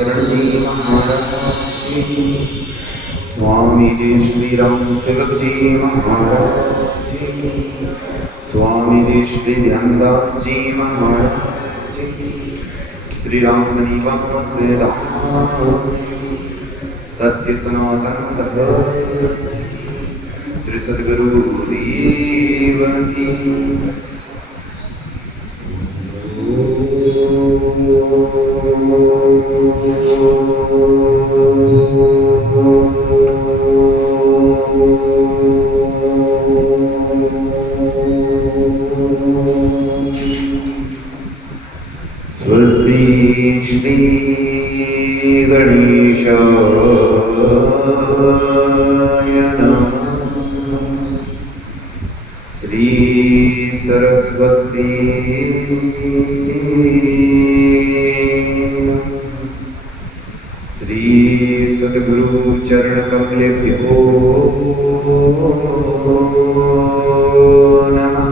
चरण जी महाराज की, स्वामी जी श्री राम सेवक जी महाराज की, स्वामी जी श्री ध्यानदास जी महाराज की, श्री राम निवास धाम की, सत्य सनातन धर्म की, श्री सद्गुरु देव की। स्वस्ति श्री गणेशाय नमः, श्री सरस्वती नमः, श्री सद्गुरु चरण कमलेभ्यो नमः।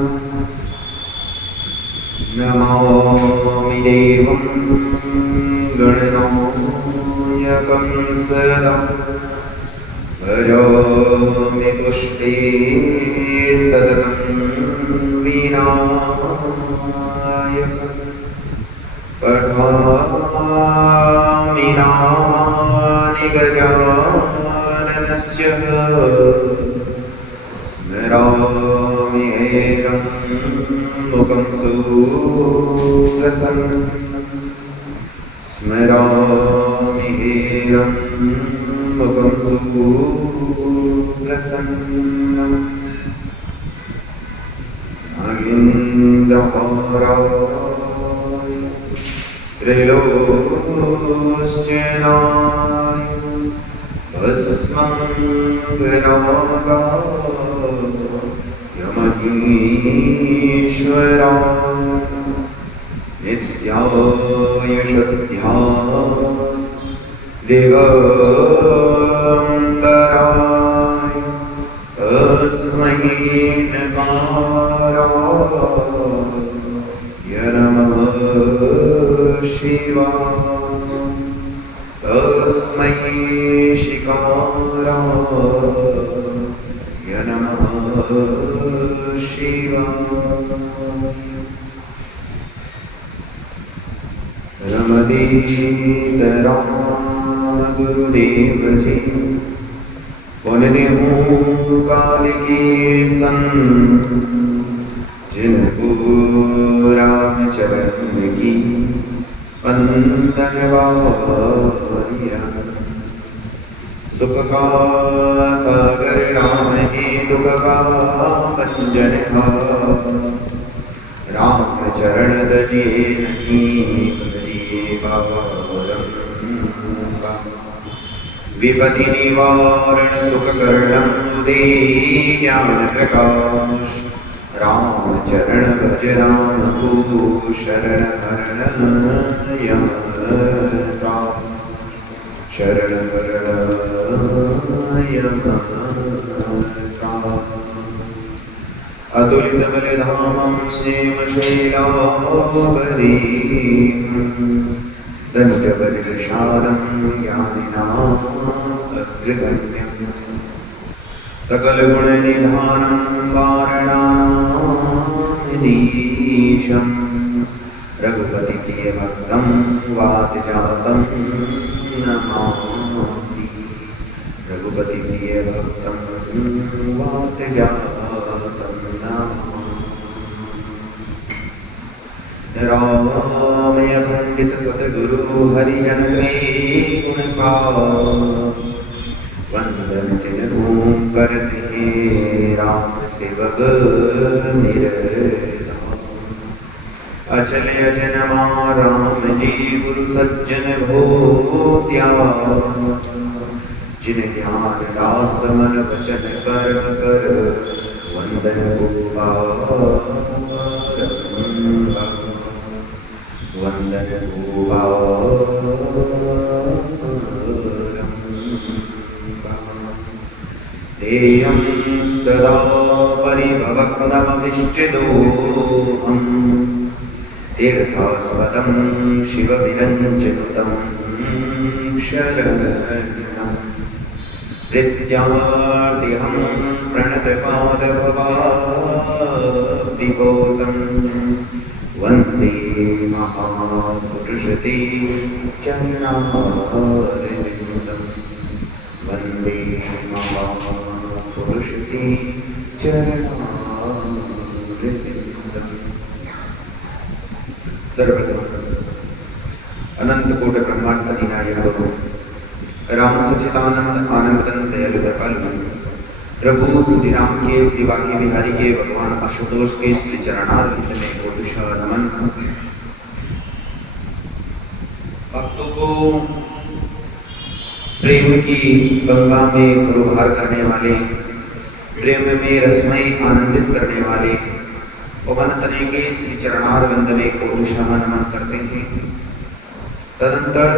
नमामि देवं गणनायकं सदा, भजामि पुष्पे सततं विनायकं, पठामि नामानि गजाननस्य, स्मरामि हैरं मुखं सुप्रसन्नं, स्मरामि हैरं मुखं सुप्रसन्नं। नागेन्द्रहाराय त्रैलोक्यनाय भस्मं भरागाय महेश्वराय नित्याय शुद्ध्याय दिगम्बराय तस्मै नकाराय नमः शिवाय, तस्मै शिकाराय नमः शिवाय। रमदीत राम गुरुदेव जी, पुन देहूं काल के संग, जिनको राम चरण की वंदन वारिया। सुख का सागर राम है, दुख का भंजन राम चरण तजिए नहीं भजिए पारम। विपति निवारण सुख करणम उदय ज्ञान प्रकाश, राम चरण भज राम को शरण हरण यम त्रास, शरण हरण यम त्रास। अतुलित बलधामं हेम शैलावधीं, दन्तबलशालं ज्ञानिनाम् अग्रगण्यं, सकलगुणनिधानं वारणानामधीशं, रघुपतिप्रियभक्तं वातजातं नमामि, रघुपतिप्रियभक्तं वातजातं नमामि। रामय खंडित सतगुरु हरिजन त्रिगुणपाल, वंदन तिन्हु करते राम सेवक निरधाम। अचल अजन्मा राम जी गुरु सज्जन भोत्या, जिन ध्यान दास मन वचन कर्म कर, वंदन गोबारंबा, वंदन गोबारंबा। देयं सदा परिभवग्नमविष्टदोहं, तीर्थास्पदं शिवविरञ्जनुतं शरण्यम् प्रत्यार्तिहं प्रणतपादभवाब्धिपोतम् वन्दे महापुरुषते चरणारविन्दम् वन्दे महापुरुषते चरणारविन्दम्। सर्वप्रथम अनंत कोटि ब्रह्मांड अधिनायक राम सच्चिदानंद आनंदन दयालु कृपालु प्रभु श्री राम के श्री बांके बिहारी के भगवान आशुतोष के श्री चरणारविंद में कोटिशः नमन। भक्तों को प्रेम की गंगा में सरोवर करने वाले, प्रेम में रसमय आनंदित करने वाले पवन तनय के श्री चरणारविंद में कोटिशः नमन करते हैं। तदंतर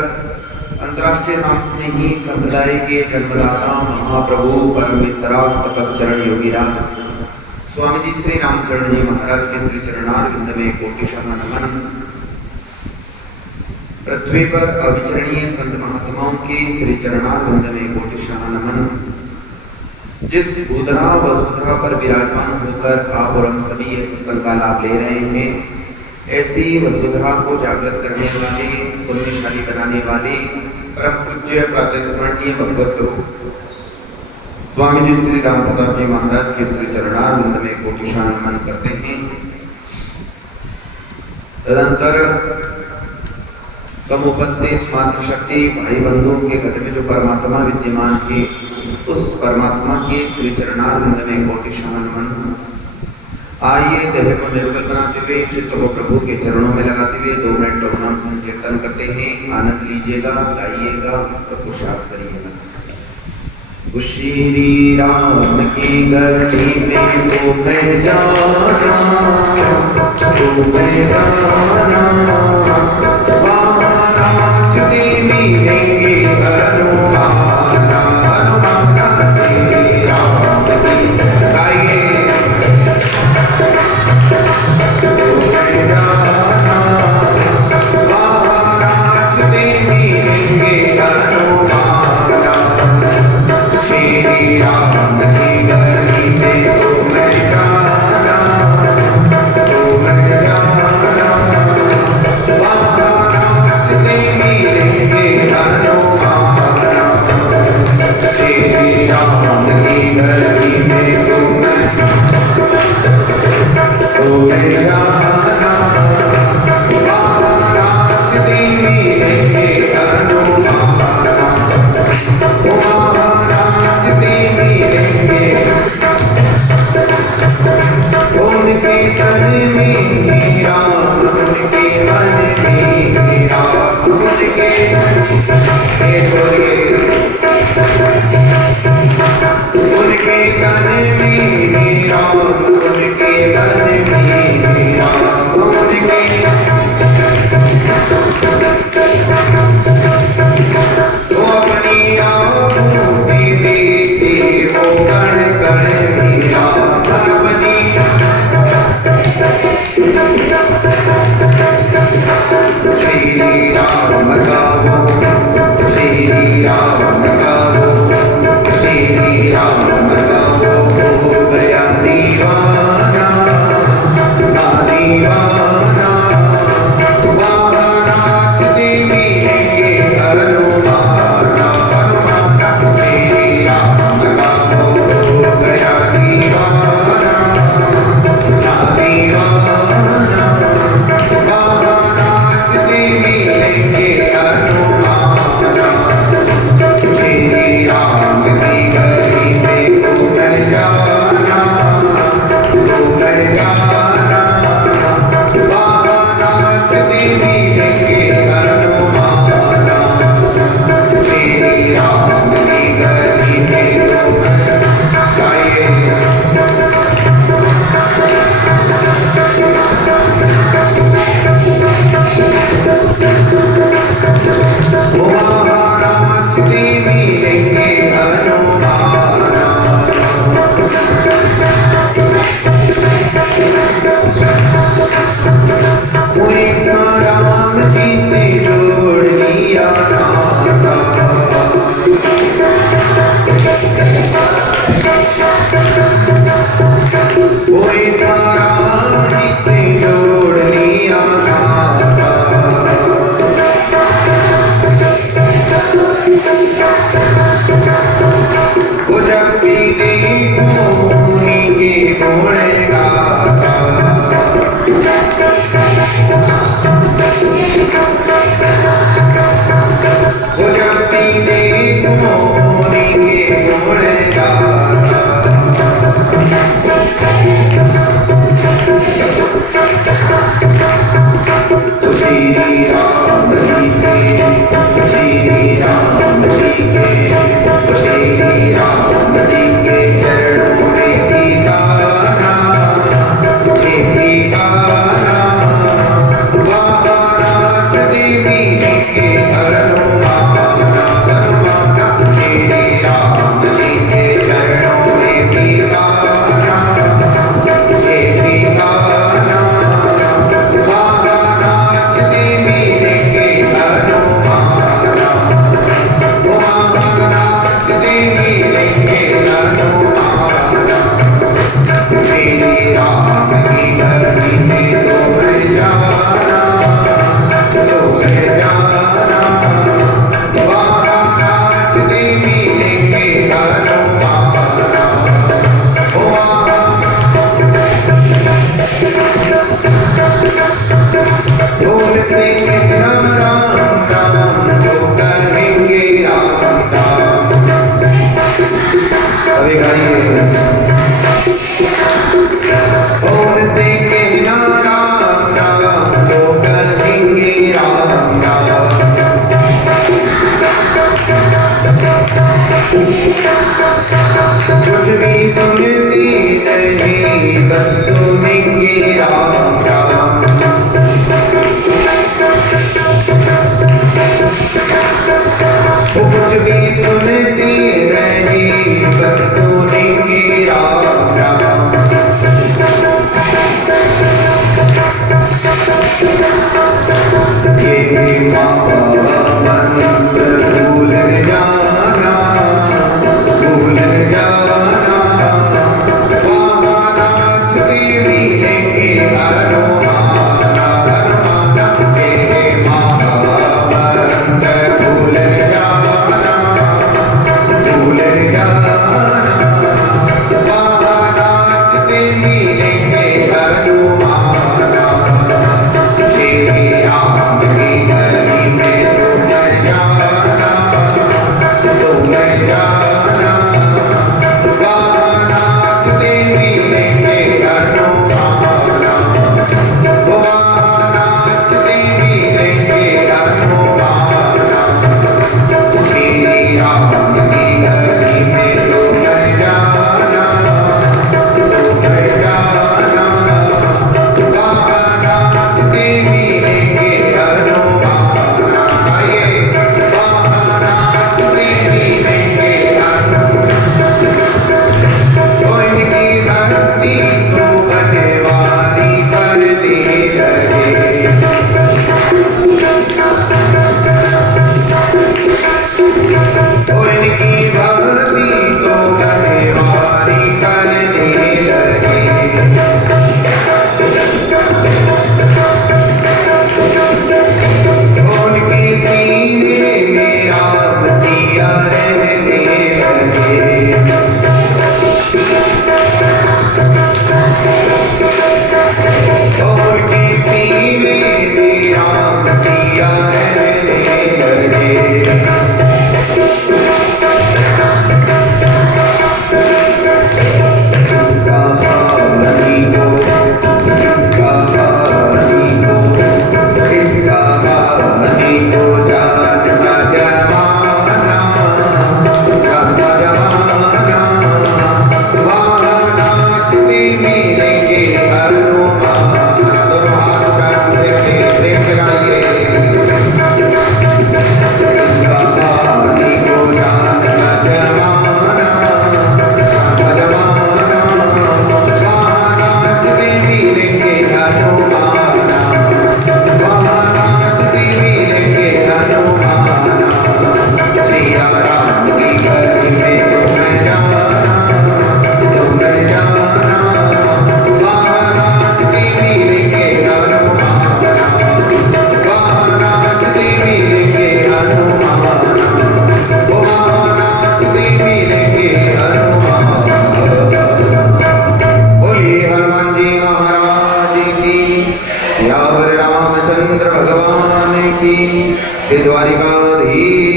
अंतर्राष्ट्रीय राम स्नेही संप्रदाय के जन्मदाता महाप्रभु परमित्रा तपस्चरण योगीराज स्वामी जी श्री रामचरण जी महाराज के श्री चरणारविंद में कोटिशः नमन। पृथ्वी पर अविचरणीय संत महात्माओं के श्री चरणारविंद में कोटिशः नमन। जिस भूधरा वसुधरा पर विराजमान होकर आप और हम सभी ये सत्संग का लाभ ले रहे हैं, ऐसी वसुधरा को जागृत करने वाले, पुण्यशाली बनाने वाले परम पूज्य प्रातः स्मरणीय भगवत स्वरूप स्वामी जी श्री राम प्रताप जी महाराज के श्री चरणारविंद में कोटिशः नमन करते हैं। तदंतर समुपस्थित मातृशक्ति भाई बंधुओं के घट में जो परमात्मा विद्यमान है, उस परमात्मा के श्री चरणारविंद में कोटिशः नमन। आइए देह को निर्मल बनाते हुए, चित्त को प्रभु के चरणों में लगाते हुए 2 मिनट ओम नाम संकीर्तन करते हैं। आनंद लीजिएगा, गाइएगा और पुरुषार्थ करिएगा। श्री राम की गली में तो मैं जाना, तो मैं जाना, वहाँ राज देवी देंगे हनुमाना, हनुमाना श्री राम की गाइए। Wow.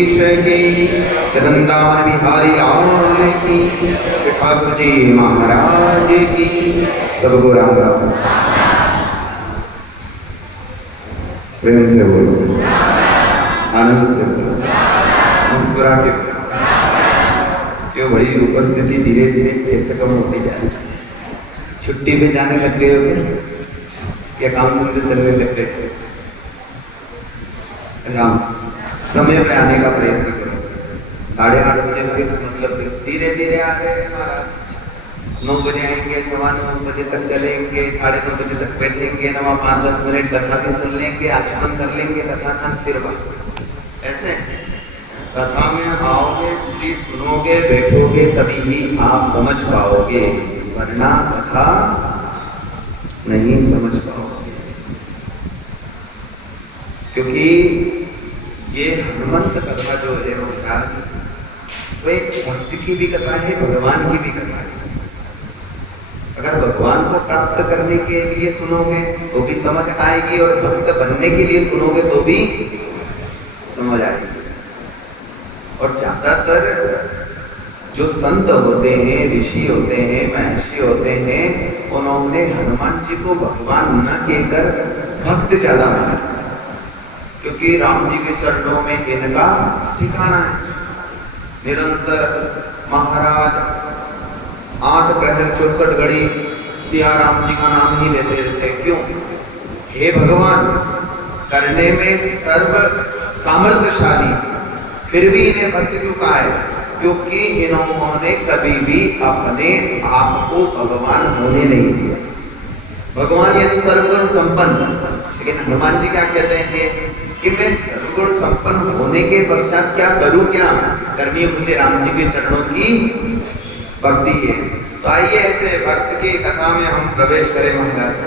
द्वारकाधीश की, वृंदावन बिहारी लाल की, श्री ठाकुर जी महाराज की। सबको राम राम। प्रेम से बोलो, आनंद से बोलो, मुस्कुरा के बोलो। क्यों भाई, उपस्थिति धीरे धीरे कैसे कम होती जा रही है। छुट्टी पे जाने लग गए हो क्या काम धंधे चलने लग गए? राम, समय पे आने का प्रयत्न करो। 8:30 बजे फिक्स, मतलब फिक्स। धीरे धीरे आ गए महाराज। 9 बजे आएंगे, 9:15 बजे तक चलेंगे, 9:30 बजे तक बैठेंगे, 5-10 मिनट कथा भी सुन लेंगे, आचमन कर लेंगे, कथा का फिर बात। ऐसे कथा में आओगे, पूरी सुनोगे, बैठोगे, तभी ही आप समझ पाओगे, वरना कथा नहीं समझ पाओगे। क्योंकि ये हनुमंत कथा जो है महाराज, वो एक भक्त की भी कथा है, भगवान की भी कथा है। अगर भगवान को प्राप्त करने के लिए सुनोगे तो भी समझ आएगी, और भक्त बनने के लिए सुनोगे तो भी समझ आएगी। और ज्यादातर जो संत होते हैं, ऋषि होते हैं, महर्षि होते हैं, उन्होंने हनुमान जी को भगवान न कहकर भक्त ज्यादा माना, क्योंकि राम जी के चरणों में इनका ठिकाना है। निरंतर महाराज 8 प्रहर 64 घड़ी सिया राम जी का नाम ही लेते रहते। क्यों? हे भगवान, करने में सर्व सामर्थ्यशाली, फिर भी इन्हें भक्त क्यों कहा है? क्योंकि इन्होंने कभी भी अपने आप को भगवान होने नहीं दिया। भगवान यानी सर्वगुण संपन्न। लेकिन हनुमान जी क्या कहते हैं कि मैं सर्वगुण संपन्न होने के पश्चात क्या करूं? क्या करनी है मुझे? राम जी के चरणों की भक्ति है। तो आइए ऐसे भक्त की कथा में हम प्रवेश करें महाराज।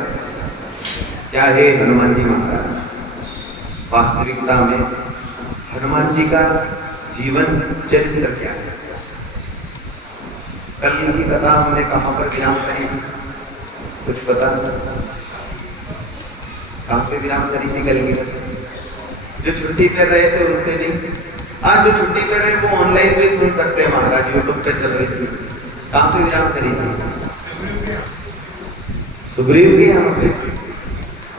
क्या है हनुमान जी महाराज? वास्तविकता में हनुमान जी का जीवन चरित्र क्या है? कल की कथा हमने कहां पर विराम करी थी? कुछ पता? कहां पे विराम करी थी कल की कथा? जो छुट्टी पर रहे थे उनसे नहीं। आज जो छुट्टी पर रहे वो ऑनलाइन भी सुन सकते हैं महाराज, यूट्यूब पे चल रही थी। कहां पे विराम करी थी? सुग्रीव के यहाँ पे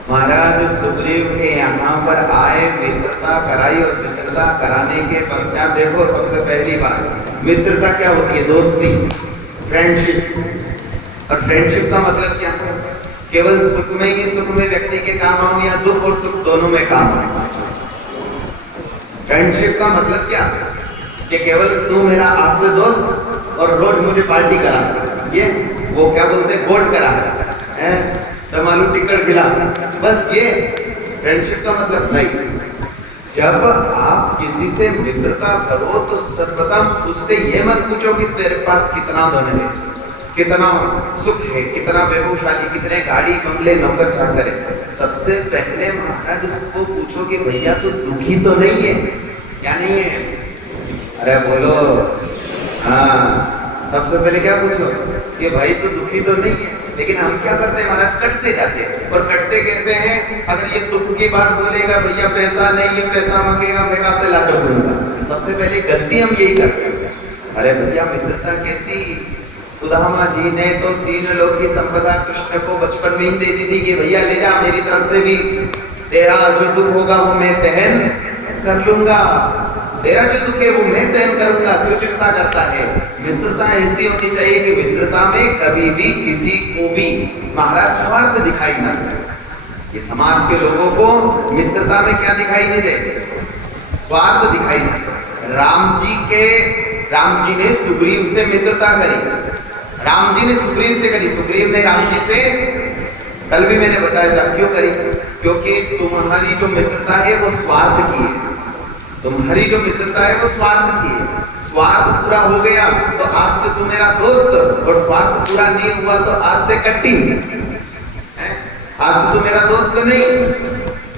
महाराज। सुग्रीव के यहाँ पर आए, मित्रता कराई, और मित्रता कराने के पश्चात देखो, सबसे पहली बात मित्रता क्या होती है? दोस्ती, फ्रेंडशिप। और फ्रेंडशिप का मतलब क्या? केवल सुख में ही सुख में व्यक्ति के काम आऊं, या दुख और सुख दोनों में काम आऊं। फ्रेंडशिप का मतलब क्या? कि केवल तू मेरा आश्रय दोस्त और रोज मुझे पार्टी करा, ये वो क्या बोलते हैं, गोट करा है, दमालू टिकट खिला, बस ये फ्रेंडशिप का मतलब नहीं। जब आप किसी से मित्रता करो तो सर्वप्रथम उससे ये मत पूछो कि तेरे पास कितना धन है, कितना सुख है, कितना वैभवशाली, कितने गाड़ी बंगले नौकर चाकर है। सबसे पहले महाराज उसको पूछो कि भैया तू दुखी तो नहीं है? क्या नहीं है? अरे बोलो, हाँ। सबसे पहले क्या पूछो कि भाई तू दुखी तो नहीं है। लेकिन हम क्या करते हैं महाराज? कटते जाते हैं। और कटते कैसे हैं? अगर ये दुख की बात बोलेगा, भैया पैसा नहीं है, पैसा मांगेगा, मैं कहां से ला कर दूंगा। सबसे पहले गलती हम यही करते हैं। अरे भैया मित्रता कैसी? सुदामा जी ने तो 3 लोक की संपदा कृष्ण को बचपन में ही दे दी थी कि भैया ले जा, मेरी तरफ से भी तेरा जो दुख होगा वो मैं सहन कर लूंगा, तेरा जो दुख है वो मैं सहन करूंगा, क्यों चिंता करता है? मित्रता ऐसी होनी चाहिए कि मित्रता में कभी भी किसी को भी महाराज स्वार्थ दिखाई ना दे। ये समाज के लोगों को मित्रता में क्या दिखाई नहीं दे? स्वार्थ दिखाई ना दे। राम जी ने सुग्रीव से मित्रता करी, राम जी ने सुग्रीव से करी, सुग्रीव ने राम जी से, कल भी मैंने बताया था क्यों करी? क्योंकि तुम्हारी जो मित्रता है वो स्वार्थ की है। तुम्हारी जो मित्रता है वो स्वार्थ की है। स्वार्थ पूरा हो गया तो आज से तू मेरा दोस्त, और स्वार्थ पूरा नहीं हुआ तो आज से कट्टी है। आज से तू मेरा दोस्त नहीं।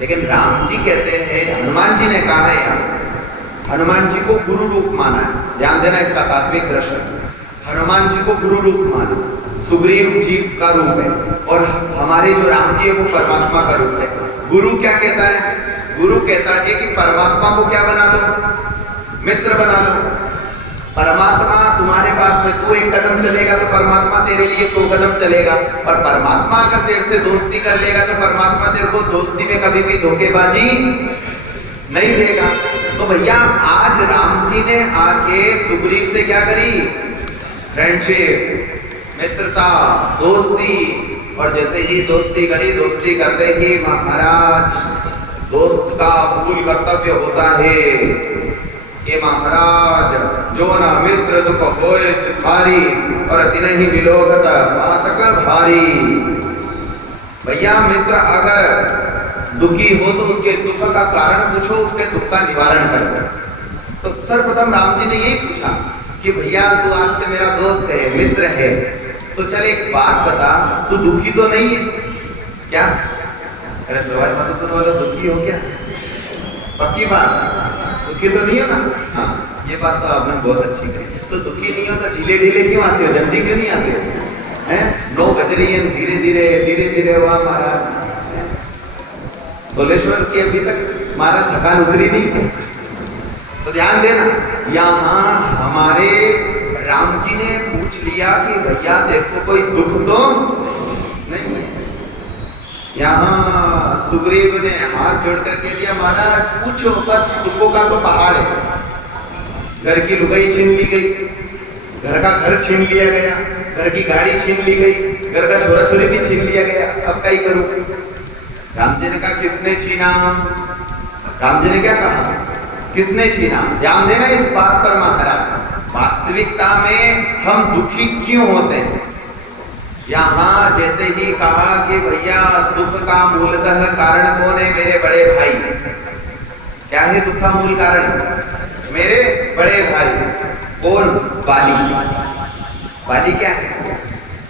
लेकिन राम जी कहते हैं, हनुमान जी ने कहा है यार, हनुमान जी को गुरु रूप माना है। ध्यान देना इसका तात्विक दर्शन। हनुमान जी को गुरु रूप माना, सुग्रीव जी का रूप है, और हमारे जो राम जी है वो परमात्मा का रूप है। गुरु क्या कहता है? गुरु कहता है कि परमात्मा को क्या बना लो? बना लो। परमात्मा तुम्हारे पास में, तू एक कदम चलेगा तो परमात्मा तेरे लिए 100 कदम चलेगा, और परमात्मा अगर तेरे से दोस्ती कर लेगा तो परमात्मा तेरे को दोस्ती में कभी भी धोखेबाजी नहीं देगा। तो भैया आज राम जी ने आके सुग्रीव से क्या करी? फ्रेंडशिप, मित्रता, दोस्ती। और जैसे ही दोस्ती करी, दोस्ती करते ही महाराज, दोस्त का मूल कर्तव्य होता है कि महाराज जो ना मित्र दुख होए दुखारी, और तिनहि विलोकत पातक भारी। भैया मित्र अगर दुखी हो तो उसके दुख का कारण पूछो, उसके दुख का निवारण करो। तो सर्वप्रथम राम जी ने यही पूछा कि भैया तू आज से मेरा दोस्त है, मित्र है, तो चल एक बात बता, तू दुखी तो नहीं है क्या? अरे सवाई माधोपुर वालों, दुखी हो क्या? पक्की बात, दुखी तो नहीं हो ना? हाँ, ये बात तो आपने बहुत अच्छी कही। तो दुखी नहीं हो तो ढीले ढीले क्यों आते हो, जल्दी क्यों नहीं आते हो? हैं 9 बज रही है, धीरे धीरे धीरे धीरे हुआ महाराज। सोलेश्वर की अभी तक महाराज थकान उतरी नहीं है। तो ध्यान देना, यहाँ हमारे राम जी ने पूछ लिया कि भैया देखो कोई दुख तो नहीं है। यहाँ सुग्रीव ने हाथ जोड़ करके दिया, महाराज पूछो बस, दुखों का तो पहाड़ है। घर की लुगाई छीन ली गई, घर का घर छीन लिया गया, घर की गाड़ी छीन ली गई, घर का छोरा छोरी भी छीन लिया गया, अब क्या ही करूं? राम जी ने कहा किसने छीना? राम जी ने क्या कहा? किसने छीना? ध्यान देना इस बात पर महाराज, वास्तविकता में हम दुखी क्यों होते हैं? यहाँ जैसे ही कहा कि भैया दुख का मूलतः कारण कौन है? मेरे बड़े भाई। क्या है दुख का मूल कारण? मेरे बड़े भाई। कौन? बाली। बाली क्या है?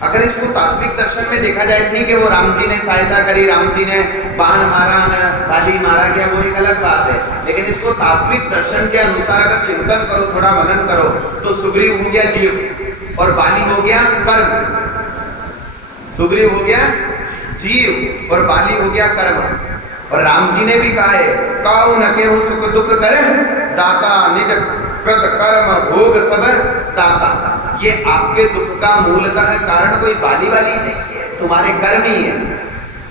अगर इसको तात्विक दर्शन में देखा जाए, ठीक है वो राम जी ने सहायता करी, राम जी ने बाण मारा, बाली मारा गया, वो एक अलग बात है। लेकिन इसको तात्विक दर्शन के अनुसार अगर चिंतन करो, थोड़ा मनन करो, तो सुग्रीव हो गया जीव और बाली हो गया कर्म। सुग्रीव हो गया जीव और बाली हो गया कर्म। और राम जी ने भी कहा है, काऊ न केहु सुख दुख करे दाता, निज कृत कर्म भोग सब दाता। ये आपके दुख का मूलतः कारण कोई बाली वाली नहीं है, तुम्हारे कर्म ही है।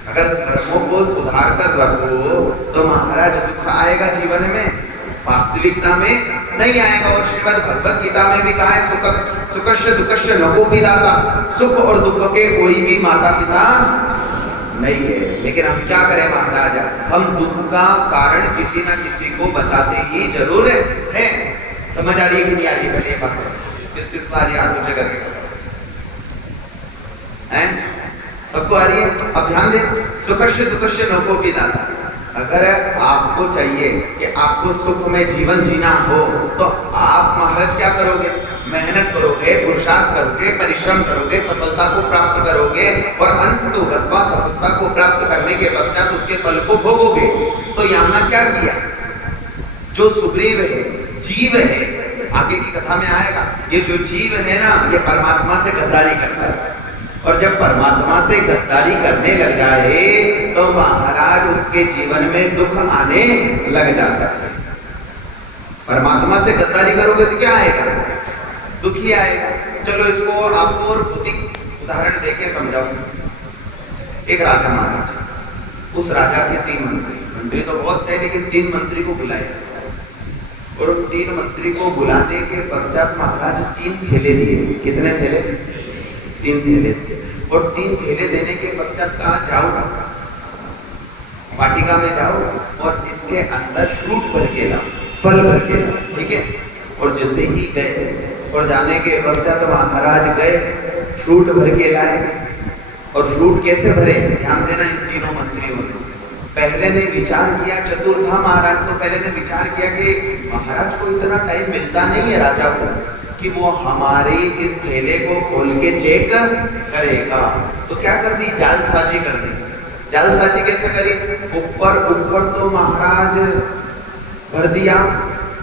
अगर कर्मों को सुधार कर रखो तो महाराज दुख आएगा जीवन में? वास्तविकता में नहीं आएगा। और श्रीमद् भगवत गीता में भी कहा है, सुखस्य दुखस्य न कोपि दाता, सुख और दुख के कोई भी माता पिता नहीं है। लेकिन हम क्या करें महाराज, हम दुख का कारण किसी ना किसी को बताते ही जरूर है। समझ आ रही है कि नहीं आ रही? पहले ये बात बताओ, किस किस को आ रही है? हाथ ऊंचे करके बताओ, हैं? सबको आ रही है? अब ध्यान दें, सुखस्य दुखस्य न कोपि दाता। अगर आपको चाहिए कि आपको सुख में जीवन जीना हो तो आप महाराज क्या करोगे? मेहनत करोगे, पुरुषार्थ करोगे, परिश्रम करोगे, सफलता को प्राप्त करोगे, और अंत तो गत्वा सफलता को प्राप्त करने के पश्चात उसके फल को भोगोगे। तो यहाँ क्या किया? जो सुग्रीव है, जीव है, आगे की कथा में आएगा, ये जो जीव है ना, ये परमात्मा से गद्दारी करता है। और जब परमात्मा से गद्दारी करने लग जाए तो महाराज उसके जीवन में दुख आने लग जाता है। परमात्मा से गद्दारी करोगे तो क्या आएगा? दुख ही आएगा। चलो इसको आपको और भौतिक उदाहरण देके समझाऊं। एक राजा महाराज, उस राजा के 3 मंत्री, मंत्री तो बहुत थे लेकिन 3 मंत्री को बुलाया, और उन 3 मंत्री को बुलाने के पश्चात महाराज 3 थैले दिए। कितने थैले? 3 थैले दिए। और 3 थैले देने के पश्चात कहा, जाओ वाटिका में जाओ और इसके अंदर फ्रूट भर के लाओ, फल भर के लाओ, ठीक है? और जैसे ही गए और जाने के पश्चात महाराज गए, फ्रूट भर के लाए। और फ्रूट कैसे भरे? ध्यान देना इन तीनों मंत्रियों ने। पहले ने विचार किया, चतुर था महाराज, तो पहले ने विचार किया कि महाराज को इतना टाइम मिलता नहीं है राजा को कि वो हमारे इस थैले को खोल के चेक करेगा। तो क्या कर दी? जालसाजी कर दी। जालसाजी कैसे करी? ऊपर तो महाराज भर दिया।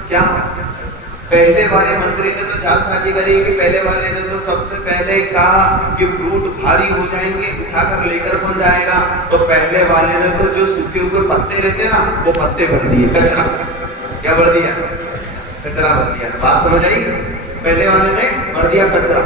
क्या? पहले वाले मंत्री ने तो जालसाजी करी कि पहले वाले ने तो सबसे पहले ही कहा कि फ्रूट भारी हो जाएंगे, उठाकर लेकर कौन जाएगा? तो पहले वाले ने तो जो सूखे हुए पत्ते रहते ना, वो पत्ते भर दिए, कचरा। क्या भर दिया? कचरा भर दिया। बात समझ आई? पहले वाले ने भर दिया कचरा,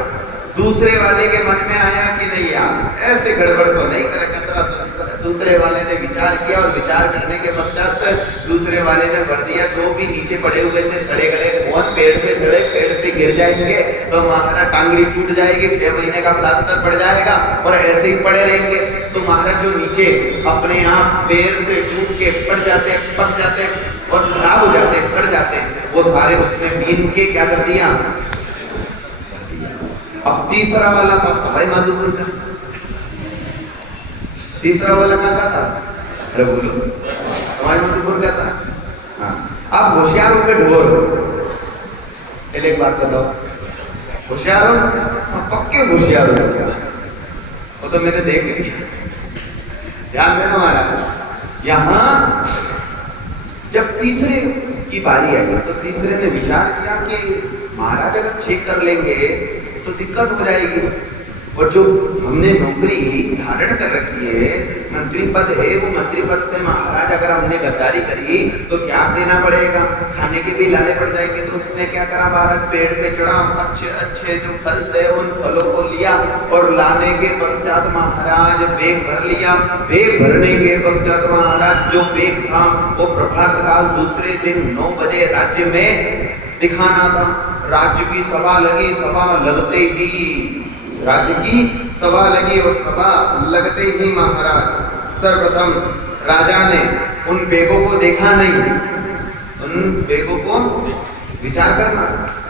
दूसरे वाले के मन में आया कि नहीं यार ऐसे गड़बड़ तो नहीं करे, कचरा तो नहीं भरा। दूसरे वाले ने विचार किया और विचार करने के पश्चात दूसरे वाले ने भर दिया। जो भी नीचे पड़े हुए थे सड़े गले कौन पेड़ पे चढ़े, पेड़ से गिर जाएंगे तो महाराज टांगड़ी टूट जाएगी, 6 महीने का प्लास्टर पड़ जाएगा और ऐसे ही पड़े रहेंगे। तो महाराज जो नीचे अपने आप पेड़ से टूट के पड़ जाते, पक जाते और खराब हो जाते, सड़ जाते, वो सारे उसने बीन के क्या कर दिया? अब तीसरा वाला था सवाई माधोपुर का। तीसरा वाला कहाँ का था? अरे बोलो, सवाई माधोपुर का था। हाँ, आप होशियार हो के ढोर एक बात बताओ, होशियार हो? हाँ, पक्के होशियार हो। वो तो मैंने देख लिया। ध्यान देना महाराज, यहाँ जब तीसरे की बारी आई तो तीसरे ने विचार किया कि महाराज अगर चेक कर लेंगे तो दिक्कत हो जाएगी, और जो हमने नौकरी धारण कर रखी है, मंत्री पद है, वो मंत्री पद से महाराज अगर हमने गद्दारी करी तो क्या देना पड़ेगा, खाने के भी लाने पड़ जाएंगे। तो उसने क्या करा, महाराज पेड़ पे चढ़ा, अच्छे अच्छे जो फल थे उन फलों को लिया और लाने के पश्चात महाराज बेग भर लिया। बेग भरने के पश्चात महाराज जो बेग था वो प्रभात काल दूसरे दिन 9 बजे राज्य में दिखाना था। राज्य की सभा लगी, सभा लगते ही राज्य की सभा लगी और सभा लगते ही महाराज सर्वप्रथम राजा ने उन बेगों को देखा नहीं। उन बेगों को विचार करना,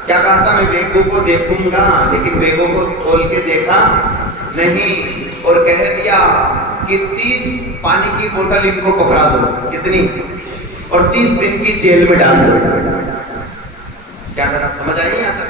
क्या कहा था, मैं बेगों को देखूंगा, लेकिन बेगों को खोल के देखा नहीं और कह दिया कि 30 पानी की बोतल इनको पकड़ा दो। कितनी? और 30 दिन की जेल में डाल दो। क्या करा, समझ आई यहाँ तक?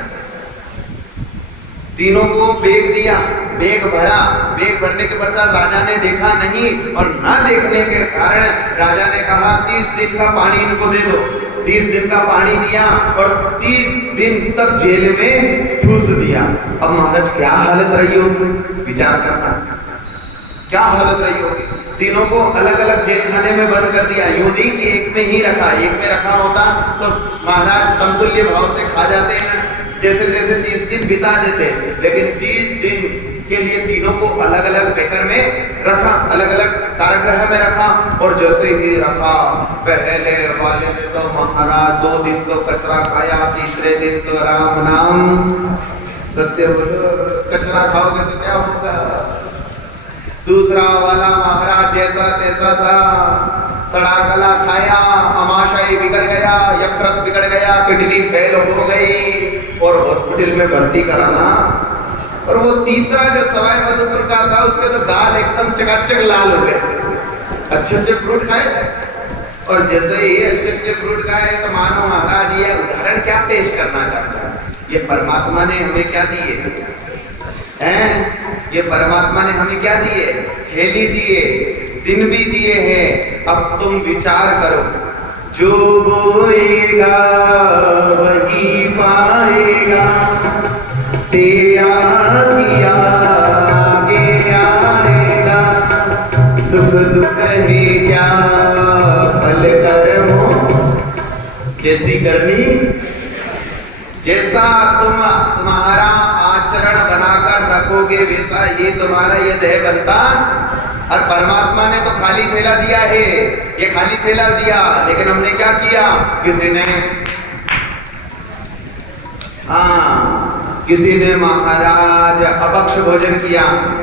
तीनों को बेग दिया, बेग भरा, बेग भरने के पश्चात राजा ने देखा नहीं और ना देखने के कारण राजा ने कहा 30 दिन का पानी इनको दे दो। 30 दिन का पानी दिया और 30 दिन तक जेल में ठूस दिया। अब महाराज क्या हालत रही होगी, विचार करना, क्या हालत रही होगी। तीनों को अलग अलग जेल खाने में बंद कर दिया, यूं नहीं कि एक में ही रखा। एक में रखा होता तो महाराज समतुल्य भाव से खा जाते हैं, जैसे जैसे 30 दिन बिता देते, लेकिन 30 दिन के लिए तीनों को अलग अलग बेकर में रखा, अलग अलग कारागृह में रखा। और जैसे ही रखा, पहले वाले ने तो महाराज 2 दिन तो कचरा खाया, तीसरे दिन तो राम नाम, सत्य बोलो, कचरा खाओगे तो क्या होगा। दूसरा वाला महाराज जैसा तैसा था, सड़ा गला खाया, आमाशय बिगड़ गया, यकृत बिगड़ गया, किडनी फेल हो गई और हॉस्पिटल में भर्ती कराना। और वो तीसरा जो सवाई माधोपुर का था, उसके तो गाल एकदम चकाचक लाल हो गए। अच्छे अच्छे फ्रूट खाए थे और जैसे ही अच्छे अच्छे फ्रूट खाए तो मानो महाराज ये उदाहरण क्या पेश करना चाहता है, ये परमात्मा ने हमें क्या दिए हैं, ये परमात्मा ने हमें क्या दिए, थैली दिए, दिन भी दिए हैं। अब तुम विचार करो, जो बोएगा वही पाएगा, तेरा किया आगे आएगा, सुख दुख है क्या फल कर्मों जैसी करनी, जैसा तुम तुम्हारा आचरण बनाकर रखोगे वैसा ये तुम्हारा ये देह बनता। और परमात्मा ने तो खाली थैला दिया है, ये खाली थैला दिया, लेकिन हमने क्या किया, किसी ने किसी ने महाराज अपक्ष भोजन किया।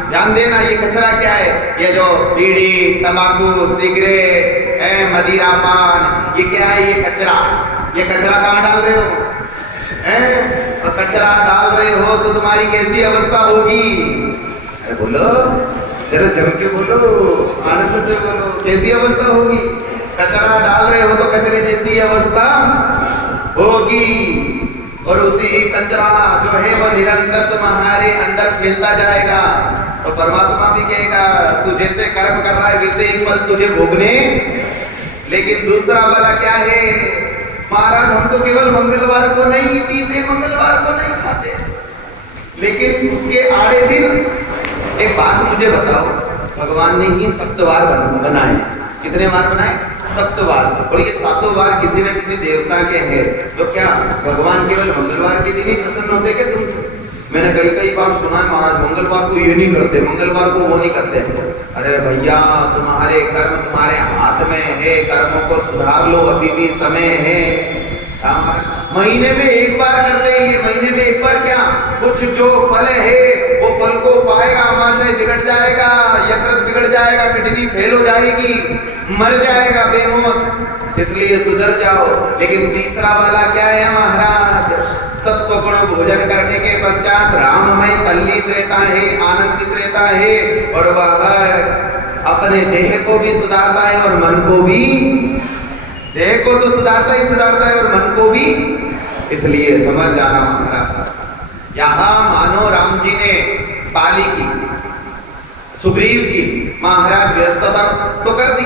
ध्यान देना, ये कचरा क्या है, ये जो बीड़ी, तंबाकू, सिगरेट, मदिरा पान, ये क्या है, ये कचरा। ये कचरा कहाँ डाल रहे हो, और कचरा डाल रहे हो तो तुम्हारी कैसी अवस्था होगी। अरे बोलो, जरा जम के बोलो, आनंद से बोलो, कैसी अवस्था होगी। कचरा डाल रहे हो तो कचरे जैसी अवस्था होगी। और उसी कचरा जो है वो निरंतर तुम्हारे अंदर फैलता जाएगा। तो परमात्मा भी कहेगा तू जैसे कर्म कर रहा है वैसे ही फल तुझे भोगने। लेकिन दूसरा वाला क्या है, महाराज हम तो केवल मंगलवार को नहीं पीते, मंगलवार को नहीं खाते, लेकिन उसके आड़े दिन एक बात मुझे बताओ, भगवान ने ही सप्तवार बनाए। कितने वार बनाए? सप्तवार, और ये सातों वार किसी न किसी देवता के हैं। तो क्या भगवान केवल मंगलवार के दिन ही प्रसन्न होते क्या तुमसे? मैंने कई बार सुना है महाराज मंगलवार को ये नहीं करते, मंगलवार को वो नहीं करते। अरे भैया तुम्हारे कर्म तुम्हारे हाथ में है, कर्मों को सुधार लो, अभी भी समय है। महीने में एक बार करते हैं, ये महीने में एक बार क्या, कुछ जो फल है वो फल को पाएगा, आमाशय बिगड़ जाएगा, यकृत बिगड़ जाएगा, किडनी फेल हो जाएगी, मर जाएगा बेमौत, इसलिए सुधर जाओ। लेकिन तीसरा वाला क्या है महाराज, सत्व गुण भोजन करने के पश्चात राममय तल्लीन रहता है, आनंदित रहता है, और वह अपने देह को भी सुधारता है और मन को भी, देह को तो सुधारता है और मन को भी। इसलिए समझ जाना महाराज, यहाँ मानो राम जी ने बाली की, सुग्रीव की महाराज व्यस्तता तो कर दी,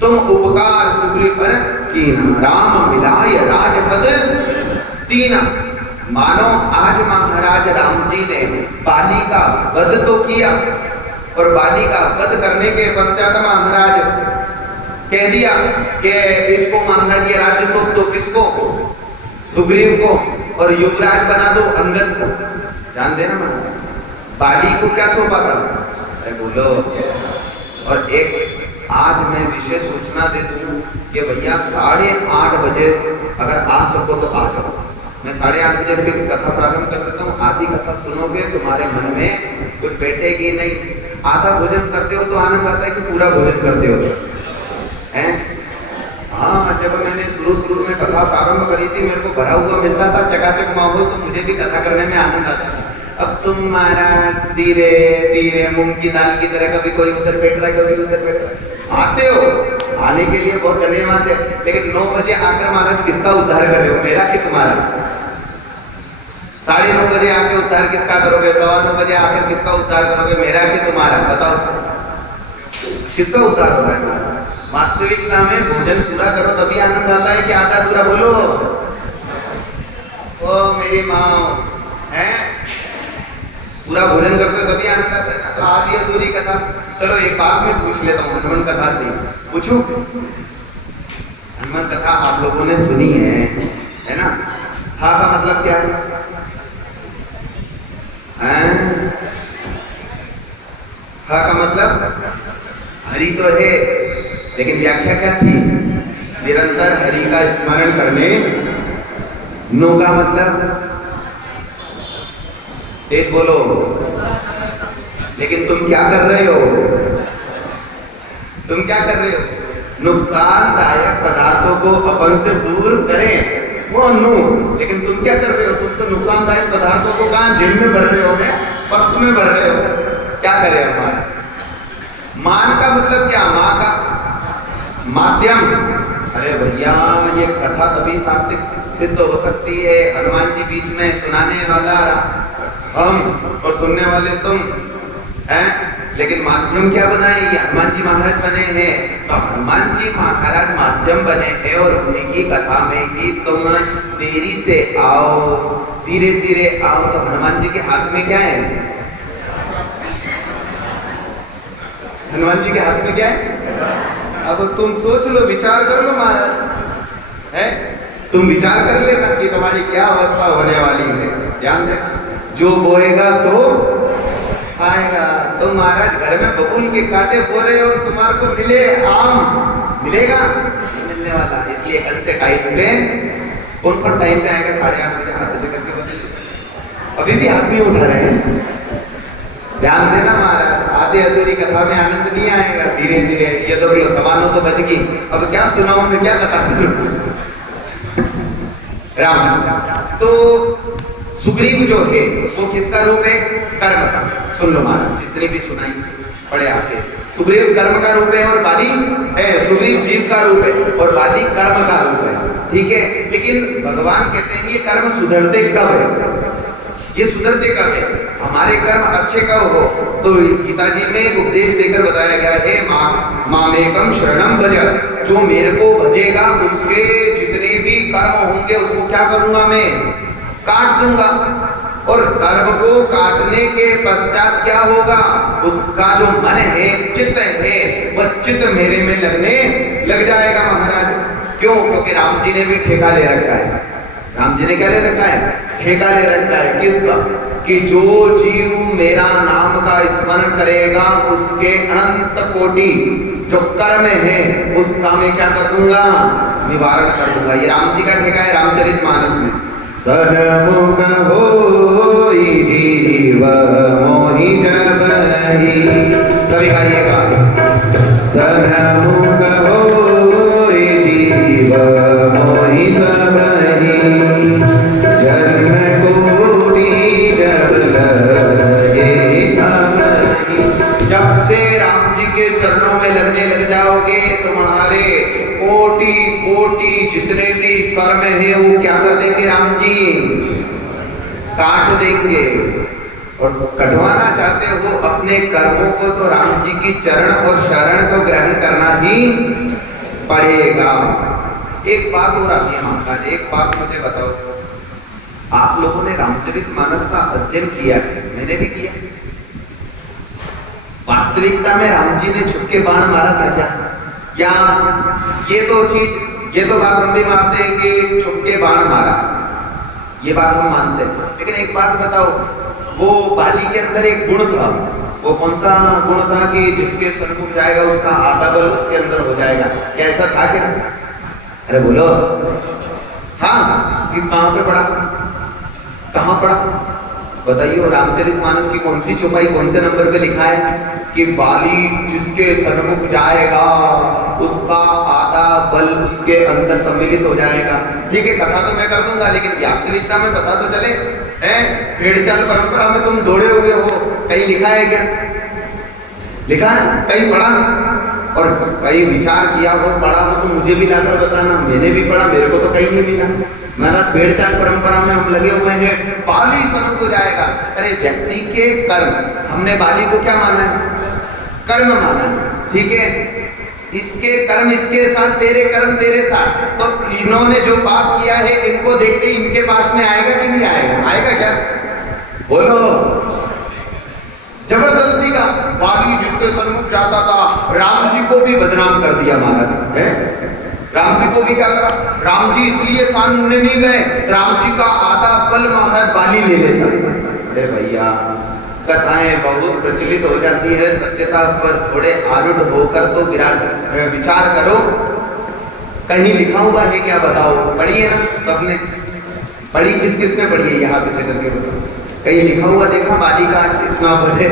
तुम उपकार सुग्रीव पर कीना, राम मिलाय राजपद दीना। मानो आज महाराज राम जी ने बाली का वध तो किया, और बाली का वध करने के पश्चात महाराज कह दिया कि इसको महाराज ये राज्य सौंप दो, किसको, सुग्रीव को, और युवराज बना दो अंगद को। जान देना महाराज, बाली को क्या सौंपा था? अरे बोलो। और एक आज मैं विशेष सूचना दे दूं कि भैया 8:30 बजे अगर आ सको तो आ जाओ। मैं 8:30 बजे फिक्स कथा प्रारंभ कर देता हूँ। आधी कथा सुनोगे तुम्हारे मन में कुछ बैठेगी नहीं। आधा भोजन करते हो तो आनंद आता है कि पूरा भोजन करते हो हैं? हाँ, जब मैंने शुरू में कथा प्रारंभ करी थी मेरे को भरा हुआ मिलता था, चकाचक माहौल, तो मुझे भी कथा करने में आनंद आता था। अब तुम महाराज धीरे धीरे मूंग की दाल की तरह कभी कोई उधर बैठ रहा है, कभी उधर बैठ रहा है। आते हो, आने के लिए बहुत धन्यवाद है, लेकिन 9 बजे आकर महाराज किसका उद्धार कर रहे हो, मेरा कि तुम्हारा? 9:30 बजे आके उद्धार किसका करोगे? 9:15 बजे आकर किसका उद्धार करोगे, मेरा कि तुम्हारा? बताओ किसका उद्धार हो रहा है महाराज? वास्तविकता में भोजन पूरा करो तभी आनंद आता है कि आधा अधूरा? बोलो ओ मेरी माँ है, पूरा भोजन करते हो तभी आनंद आता है ना। तो आधी अधूरी कथा, चलो एक बात मैं पूछ लेता हूँ हनुमान कथा से, पूछूं? हनुमान कथा आप लोगों ने सुनी है ना? हा का मतलब क्या है? हा का मतलब हरि तो है, लेकिन व्याख्या क्या थी? निरंतर हरि का स्मरण करने। नो का मतलब तेज बोलो, लेकिन तुम क्या कर रहे हो? तुम क्या कर रहे हो? नुकसानदायक पदार्थों को अपन से दूर करें, वो नो। लेकिन तुम क्या कर रहे हो? तुम तो नुकसानदायक पदार्थों को कहां जेब में भर रहे हो, पर्स में भर रहे हो। क्या करें हमारा? मान का मतलब क्या? माँ का माध्यम। अरे भैया ये कथा तभी सार्थक सिद्ध हो सकती है, हनुमान जी बीच में सुनाने वाला हम और सुनने वाले तुम हैं, लेकिन माध्यम क्या बना है? ये हनुमान जी महाराज बने हैं। तो हनुमान जी महाराज माध्यम बने हैं, और उन्हीं की कथा में ही तुम देरी से आओ, धीरे धीरे आओ। तो हनुमान जी के हाथ में क्या है? हनुमान जी के हाथ में क्या है? अब तुम सोच लो, विचार कर लो महाराज, है तुम विचार कर लेना कि तुम्हारी क्या अवस्था होने वाली है। ध्यान देना, जो बोएगा सो आएगा। तुम महाराज घर में बबूल के कांटे बो रहे हो, तुम्हारे को मिले आम मिलेगा? नहीं मिलने वाला। इसलिए कल से टाइम पे, कौन टाइम पे आएगा? 8:30 बजे हाथ जगत के बदले अभी भी हाथ नहीं उठा रहे हैं। ध्यान देना महाराज, आधे अधूरी कथा में आनंद नहीं आएगा। धीरे धीरे ये तो लो समानो तो बच गई, अब क्या सुनाऊं मैं, क्या कथा करूं? राम तो सुग्रीव जो है वो किसका रूप है? कर्म का। सुन लो महाराज, जितनी भी सुनाई पढ़े आपके, सुग्रीव कर्म का रूप है और बाली है, सुग्रीव जीव का रूप है और बाली कर्म का रूप है। ठीक है, लेकिन भगवान कहते हैं ये कर्म सुधरते कब है? ये सुधरते कब है? हमारे कर्म अच्छे कब हो? तो गीता जी में एक उपदेश देकर बताया गया है, मामेकम शरणम भज, जो मेरे को भजेगा उसके जितने भी कर्म होंगे उसको क्या करूंगा मैं? काट दूंगा। और कर्म को काटने के पश्चात क्या होगा? उसका जो मन है, चित्त है, वह चित्त मेरे में लगने लग जाएगा महाराज। क्यों? क्योंकि राम जी ने भी ठेका ले रखा है। राम जी ने क्या ले रखा है? ठेका ले रखा है। किसका? कि जो जीव मेरा नाम का स्मरण करेगा उसके अनंत कोटि जो कर्म है उसका मैं क्या कर दूंगा? निवारण कर दूंगा। ये राम जी का ठेका है रामचरितमानस में। सन्मुख होई जीव मोहि जबहि, सभी गाइएगा। सन्मुख होई जीव मोहि सबहि, जन्म कोटि जब लगे अबहि। जब से राम जी के चरणों में लगने लग जाओगे तुम्हारे कोटि कोटि जितने भी कर्म हैं वो क्या कर देंगे? राम जी काट देंगे। और कटवाना चाहते हो अपने कर्मों को तो राम जी की चरण और शरण को ग्रहण करना ही पड़ेगा। एक बात और आती है महाराज, एक बात मुझे बताओ, आप लोगों ने रामचरितमानस का अध्ययन किया है, मैंने भी किया। वास्तविकता में राम जी ने छुपके बाण मारा था क्या? या ये तो बात हम भी मानते हैं कि छुपके बाण मारा, ये बात हम मानते हैं। लेकिन एक बात बताओ, वो बाली के अंदर एक गुण था, वो कौन सा गुण था कि जिसके सन्मुख जाएगा उसका आधा बल उसके अंदर हो जाएगा? क्या ऐसा था क्या? अरे बोलो। हाँ, कि कहां पे पढ़ा? कहां पढ़ा बताइए? रामचरितमानस की कौन सी चौपाई कौन से नंबर पे लिखा है कि बाली जिसके सन्मुख जाएगा उसका आधा बल उसके अंदर सम्मिलित हो जाएगा? ठीक है, कथा तो मैं कर दूंगा, लेकिन वास्तविकता में पता तो चले। भेड़चाल परंपरा में तुम दौड़े हुए हो, कहीं लिखा है क्या? लिखा है? कहीं पढ़ा? और कहीं विचार किया हो, पढ़ा हो तो मुझे भी लाकर बताना। मैंने भी पढ़ा, मेरे को तो कहीं नहीं मिला। महाराज भेड़चाल परंपरा में हम लगे हुए हैं, बाली सन्मुख हो जाएगा। अरे व्यक्ति के कर्म, हमने बाली को क्या माना है? कर्म माना है, ठीक है। इसके कर्म इसके साथ, तेरे कर्म तेरे साथ। तो इन्होंने जो पाप किया है इनको देखते ही इनके पास में आएगा कि नहीं आएगा? आएगा क्या? बोलो। जबरदस्ती का बाली जिसके सन्मुख जाता था, राम जी को भी बदनाम कर दिया महाराज है। राम जी को भी क्या करा? राम जी इसलिए सामने नहीं गए, राम जी का आधा बल महाराज बाली ले लेता। अरे भैया, कथाएं बहुत प्रचलित हो जाती है, सत्यता पर थोड़े आरूढ़ होकर तो विचार करो। कहीं लिखा हुआ है क्या? बताओ। पढ़ी है ना सबने? पढ़ी? किस किसने पढ़ी है? यहाँ तो करके बताओ। कहीं लिखा हुआ देखा बाली का इतना बल है?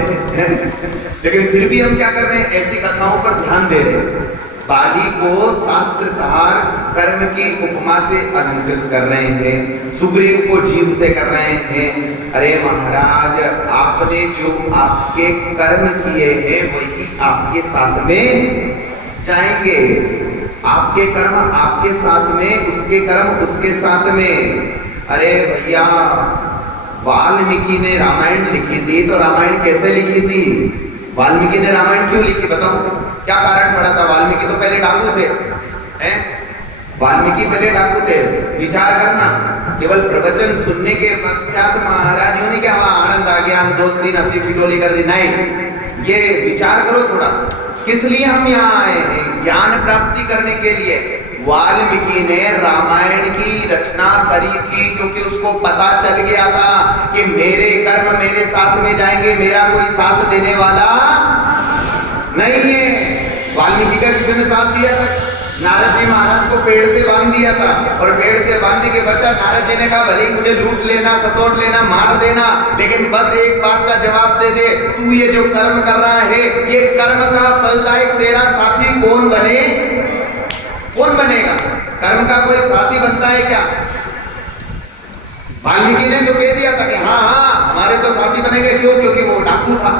लेकिन फिर भी हम क्या कर रहे हैं? ऐसी कथाओं पर ध्यान दे रहे हैं। बाली को शास्त्रकार कर्म की उपमा से अलंकृत कर रहे हैं, सुग्रीव को जीव से कर रहे हैं। अरे महाराज, आपने जो आपके कर्म किए हैं वही आपके साथ में जाएंगे। आपके कर्म आपके साथ में, उसके कर्म उसके साथ में। अरे भैया, वाल्मीकि ने रामायण लिखी थी तो रामायण कैसे लिखी थी? वाल्मीकि ने रामायण क्यों लिखी बताओ? क्या कारण पड़ा था? वाल्मीकि तो पहले डाकू थे, हैं? वाल्मीकि पहले डाकू थे। विचार करना, केवल प्रवचन सुनने के पश्चात महाराजियों ने क्या आनंद आ गया, 2-3 हंसी ठिठोली कर दी? नहीं, ये विचार करो थोड़ा, किस लिए हम यहाँ आए हैं? ज्ञान प्राप्ति करने के लिए। वाल्मीकि ने रामायण की रचना करी थी क्योंकि उसको पता चल गया था कि मेरे कर्म मेरे साथ में जाएंगे, मेरा कोई साथ देने वाला नहीं है। वाल्मीकि का किसी ने साथ दिया था? नारद जी महाराज को पेड़ से बांध दिया था, और पेड़ से बांधने के पश्चात नारद जी ने कहा भले मुझे लूट लेना, कसोट लेना, मार देना, लेकिन बस एक बात का जवाब दे दे, तू ये जो कर्म कर रहा है ये कर्म का फलदायक तेरा साथी कौन बने? कौन बनेगा? कर्म का कोई साथी बनता है क्या? वाल्मीकि ने तो कह दिया था कि हाँ हाँ हमारे तो साथी बनेंगे। क्यों? क्योंकि वो डाकू था।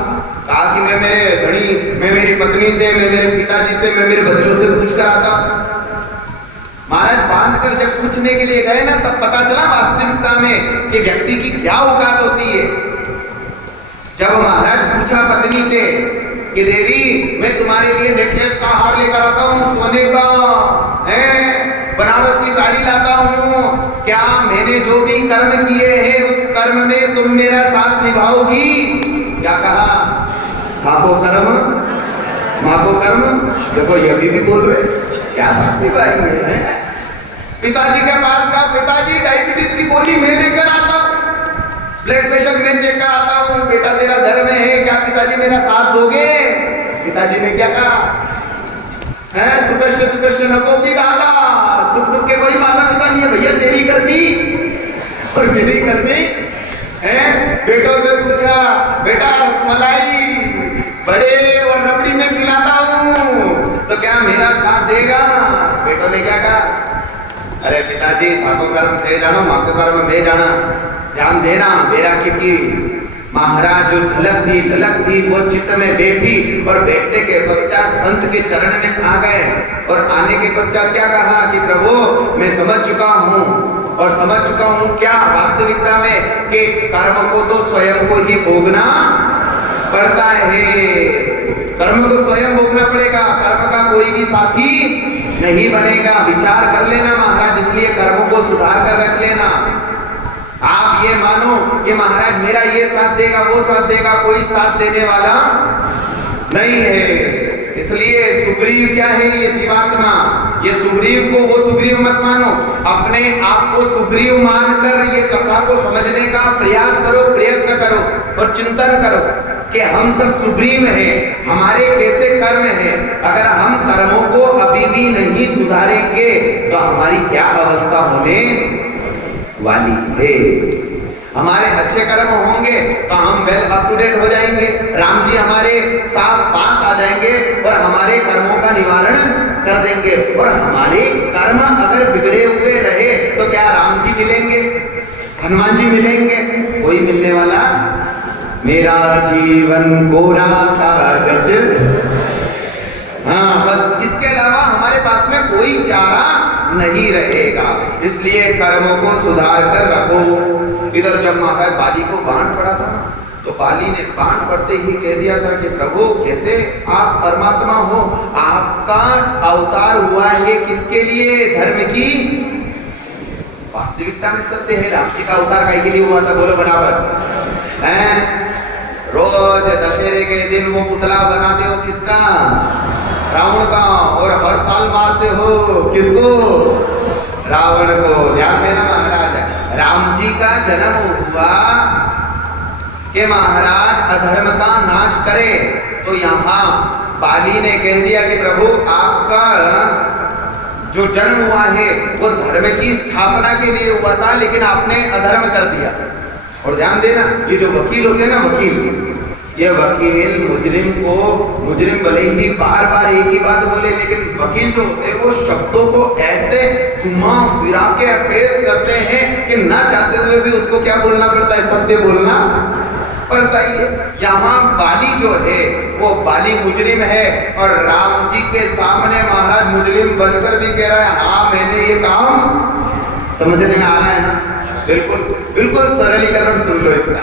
कहा कि मैं मेरे धनी, मैं मेरी पत्नी से, मैं मेरे पिताजी से, मैं मेरे बच्चों से पूछ कर आता हूं। महाराज बांध कर जब पूछने के लिए गए ना, तब पता चला वास्तविकता में कि व्यक्ति की क्या औकात होती है। जब महाराज पूछा पत्नी से कि देवी मैं तुम्हारे लिए नेकलेस का हार लेकर आता हूँ, सोने का है, बनारस की साड़ी लाता हूँ, क्या मैंने जो भी कर्म किए हैं उस कर्म में तुम मेरा साथ निभाओगी? क्या कहा? थाको कर्म माको कर्म। देखो ये भी बोल रहे, क्या शांति पाएंगे हैं? पिताजी के पास का, पिताजी डायबिटीज की गोली मैं लेकर आता हूँ, ब्लड प्रेशर मैं चेक कराता हूँ, बेटा तेरा धर्म है क्या, पिताजी मेरा साथ दोगे? पिताजी ने क्या कहा है? सुकश्य दुकश्य नको भी दादा, सुख दुख के कोई माता पिता नहीं है भैया, तेरी करनी और मेरी करनी है। बेटों से पूछा, बेटा रसमलाई बड़े और रबड़ी में खिलाता हूँ तो क्या मेरा साथ देगा? बेटों ने क्या कहा? अरे पिताजी थाको कर्म थे जानो, माको कर्म में जाना, ध्यान देना मेरा की। महाराज जो झलक थी तलक थी वो चित्त में बैठी और बैठने के पश्चात संत के चरण में आ गए और आने के पश्चात क्या कहा कि प्रभु मैं समझ चुका हूँ और समझ चुका हूँ क्या वास्तविकता में कि कर्म को तो स्वयं को ही भोगना पड़ता है, कर्म को स्वयं भोगना पड़ेगा, कर्म का कोई भी साथी नहीं बनेगा। विचार कर लेना महाराज, इसलिए कर्मों को सुधार कर रख लेना। आप ये मानो कि महाराज मेरा ये साथ देगा वो साथ देगा, कोई साथ देने वाला नहीं है। इसलिए सुग्रीव क्या है? ये जीवात्मा, ये सुग्रीव को वो सुग्रीव मत मानो, अपने आप को सुग्रीव मानकर ये कथा को समझने का प्रयास करो, प्रयत्न करो और चिंतन करो कि हम सब सुग्रीव हैं, हमारे कैसे कर्म हैं। अगर हम कर्मों को अभी भी नहीं सुधारेंगे तो हमारी क्या अवस्था होने वाली है। हमारे अच्छे कर्म होंगे तो हम वेल अप टू डेट हो जाएंगे, राम जी हमारे साथ पास आ जाएंगे और हमारे कर्मों का निवारण कर देंगे। और हमारे कर्म अगर बिगड़े हुए रहे तो क्या राम जी मिलेंगे, हनुमान जी मिलेंगे? कोई मिलने वाला। मेरा जीवन कोरा कागज, हाँ बस इसके अलावा हमारे पास में कोई चारा नहीं रहेगा। इसलिए कर्मों को सुधार कर रखो। इधर जब महाराज बाली को बाण पड़ा था ना, तो बाली ने बाण पड़ते ही कह दिया था कि प्रभु कैसे आप परमात्मा हो, आपका अवतार हुआ है किसके लिए? धर्म की। वास्तविकता में सत्य है, राम जी का अवतार काहे के लिए हुआ था? बोलो बराबर हैं? रोज दशहरे के दिन वो पुतला बनाते हो किसका? रावण का। और हर साल मारते हो किसको? रावण को। ध्यान देना महाराज, राम जी का जन्म हुआ कि महाराज अधर्म का नाश करे, तो यहाँ बाली ने कह दिया कि प्रभु आपका जो जन्म हुआ है वो धर्म की स्थापना के लिए हुआ था, लेकिन आपने अधर्म कर दिया। और ध्यान देना, ये जो वकील होते हैं ना, वकील, ये वकील मुजरिम को, मुजरिम भले ही बार बार एक ही बात बोले, लेकिन वकील जो होते हैं वो शब्दों को ऐसे घुमा फिरा के पेश करते हैं कि ना चाहते हुए भी उसको क्या बोलना पड़ता है? सत्य बोलना पड़ता ही है। यहाँ बाली जो है वो बाली मुजरिम है और राम जी के सामने महाराज मुजरिम बनकर भी कह रहा है हाँ मैंने ये काम। समझने में आ रहा है ना? बिल्कुल बिल्कुल सरलीकरण सुन लो इसका,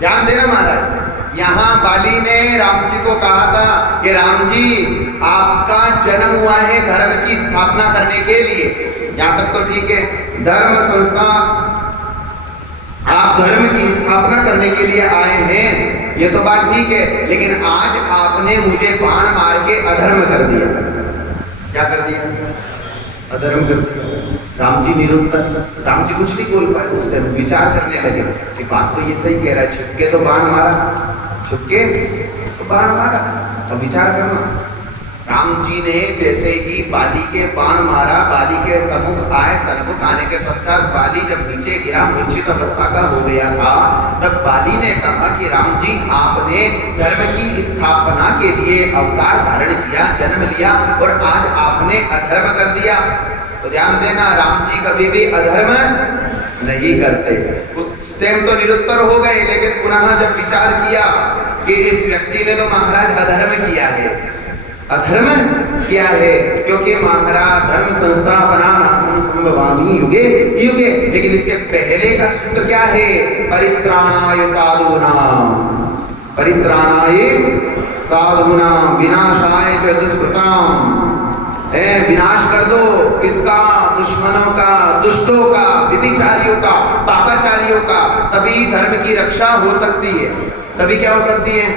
ध्यान देना महाराज। यहाँ बाली ने राम जी को कहा था कि राम जी आपका जन्म हुआ है धर्म की स्थापना करने के लिए। यहाँ तक तो ठीक है, धर्म संस्था, आप धर्म की स्थापना करने के लिए आए हैं, ये तो बात ठीक है, लेकिन आज आपने मुझे बाण मार के अधर्म कर दिया। क्या कर दिया? अधर्म कर दिया। राम जी निरुत्तर, राम जी कुछ नहीं बोल पाए। उस टाइम विचार करने लगे कि बात तो ये सही कह रहा है, छुपके तो बाण मारा, छुपके तो बाण मारा। अब विचार करना, राम जी ने जैसे ही बाली के बाण मारा, बाली के सम्मुख आए, सम्मुख आने के पश्चात बाली जब नीचे गिरा, मूर्छित अवस्था का हो गया था, तब बाली ने कहा कि राम जी आपने धर्म की स्थापना के लिए अवतार धारण किया, जन्म लिया और आज आपने अधर्म कर दिया। तो ध्यान देना, राम जी कभी भी अधर्म नहीं करते। उस टाइम तो निरुत्तर हो गए, लेकिन पुनः जब विचार किया कि इस व्यक्ति ने तो महाराज अधर्म किया है, अधर्म किया है, क्योंकि महाराज धर्म संस्थापना संभवामि युगे युगे, लेकिन इसके पहले का सूत्र क्या है? परित्राणाय साधूनां, परित्राणाय साधूनां विनाशाय च दुष्कृतां। विनाश कर दो किसका? दुश्मनों का, दुष्टों का, विभिचारियों का, पापाचारियों का, तभी धर्म की रक्षा हो सकती है। तभी क्या हो सकती है?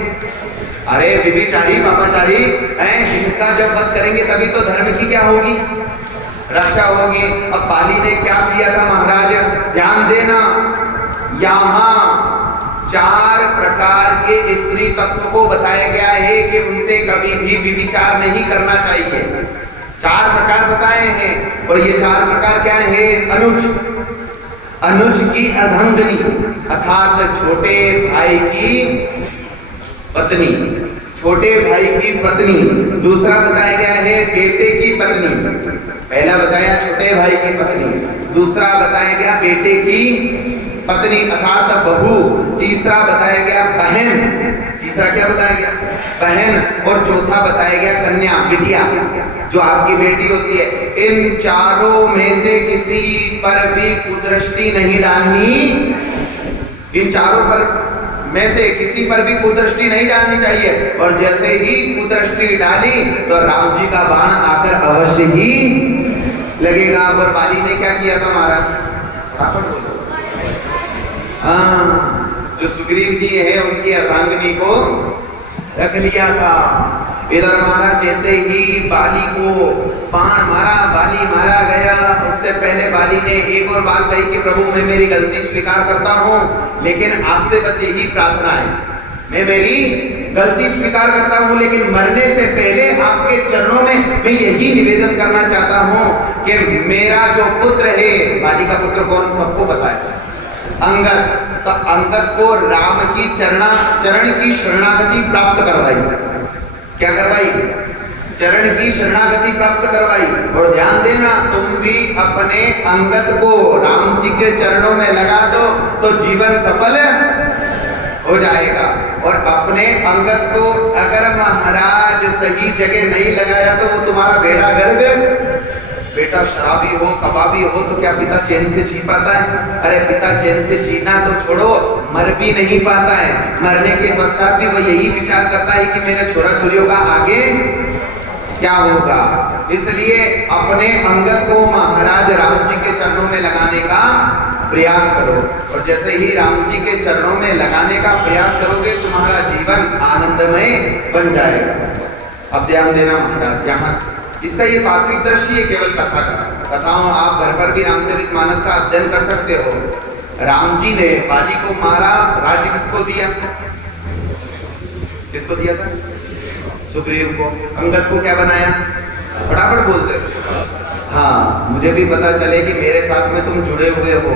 अरे विभिचारी पापाचारी हैं, इनका जब वध करेंगे तभी तो धर्म की क्या होगी, रक्षा होगी। अब बाली ने क्या किया था महाराज, ध्यान देना, यहाँ 4 प्रकार के स्त्री तत्व को बताया गया है कि उनसे कभी भी विभिचार नहीं करना चाहिए। 4 प्रकार बताए हैं और ये 4 प्रकार क्या है, अनुज, अनुज की अर्धांगिनी अर्थात छोटे भाई की पत्नी, छोटे भाई की पत्नी। दूसरा बताया गया है बेटे की पत्नी, पहला बताया छोटे भाई की पत्नी, दूसरा बताया गया बेटे की पत्नी अर्थात बहू, तीसरा बताया गया बहन, तीसरा क्या बताया गया, बहन, और चौथा बताया गया कन्या, बिटिया, जो आपकी बेटी होती है। इन चारों में से किसी पर भी कुदृष्टि नहीं डालनी, इन चारों पर में से किसी पर भी कुदृष्टि नहीं डालनी चाहिए। और जैसे ही कुदृष्टि डाली तो राम जी का बाण आकर अवश्य ही लगेगा। और बाली ने क्या किया था महाराज, फटाफट बोलो। हाँ, जो सुग्रीव जी है उनकी अर्धांगिनी को रख लिया था। इधर महाराज जैसे ही बाली को बाण मारा, बाली मारा गया, उससे पहले बाली ने एक और बात कही कि प्रभु मैं मेरी गलती स्वीकार करता हूँ, लेकिन आपसे बस यही प्रार्थना है, मैं मेरी गलती स्वीकार करता हूँ, लेकिन मरने से पहले आपके चरणों में मैं यही निवेदन करना चाहता हूँ कि मेरा जो पुत्र है, बाली का पुत्र कौन सबको पता है, अंगद, तो अंगद को राम की चरण की शरणागति प्राप्त करवाई। क्या करवाई, चरण की शरणागति प्राप्त करवाई। और ध्यान देना, तुम भी अपने अंगद को राम जी के चरणों में लगा दो तो जीवन सफल हो जाएगा। और अपने अंगद को अगर महाराज सही जगह नहीं लगाया तो वो तुम्हारा बेड़ा गर्भ, बेटा शराबी हो कबाबी हो तो क्या पिता चैन से जी पाता है? अरे पिता चैन से जीना तो छोड़ो, मर भी नहीं पाता है। मरने के पश्चात भी वो यही विचार करता है कि मेरे छोरा छोरियों का आगे क्या होगा। इसलिए अपने अंगद को महाराज राम जी के चरणों में लगाने का प्रयास करो। और जैसे ही राम जी के चरणों में लगाने का प्रयास करोगे तुम्हारा जीवन आनंदमय बन जाएगा। अब ध्यान देना महाराज, यहाँ इसका ये तात्विक दृश्य है केवल कथा का। कथाओं आप घर पर भी रामचरितमानस का अध्ययन कर सकते हो। राम जी ने बाली को मारा, राज्य किसको दिया, किसको दिया था, सुग्रीव को। अंगद को क्या बनाया, फटाफट बोलते। हाँ, मुझे भी पता चले कि मेरे साथ में तुम जुड़े हुए हो,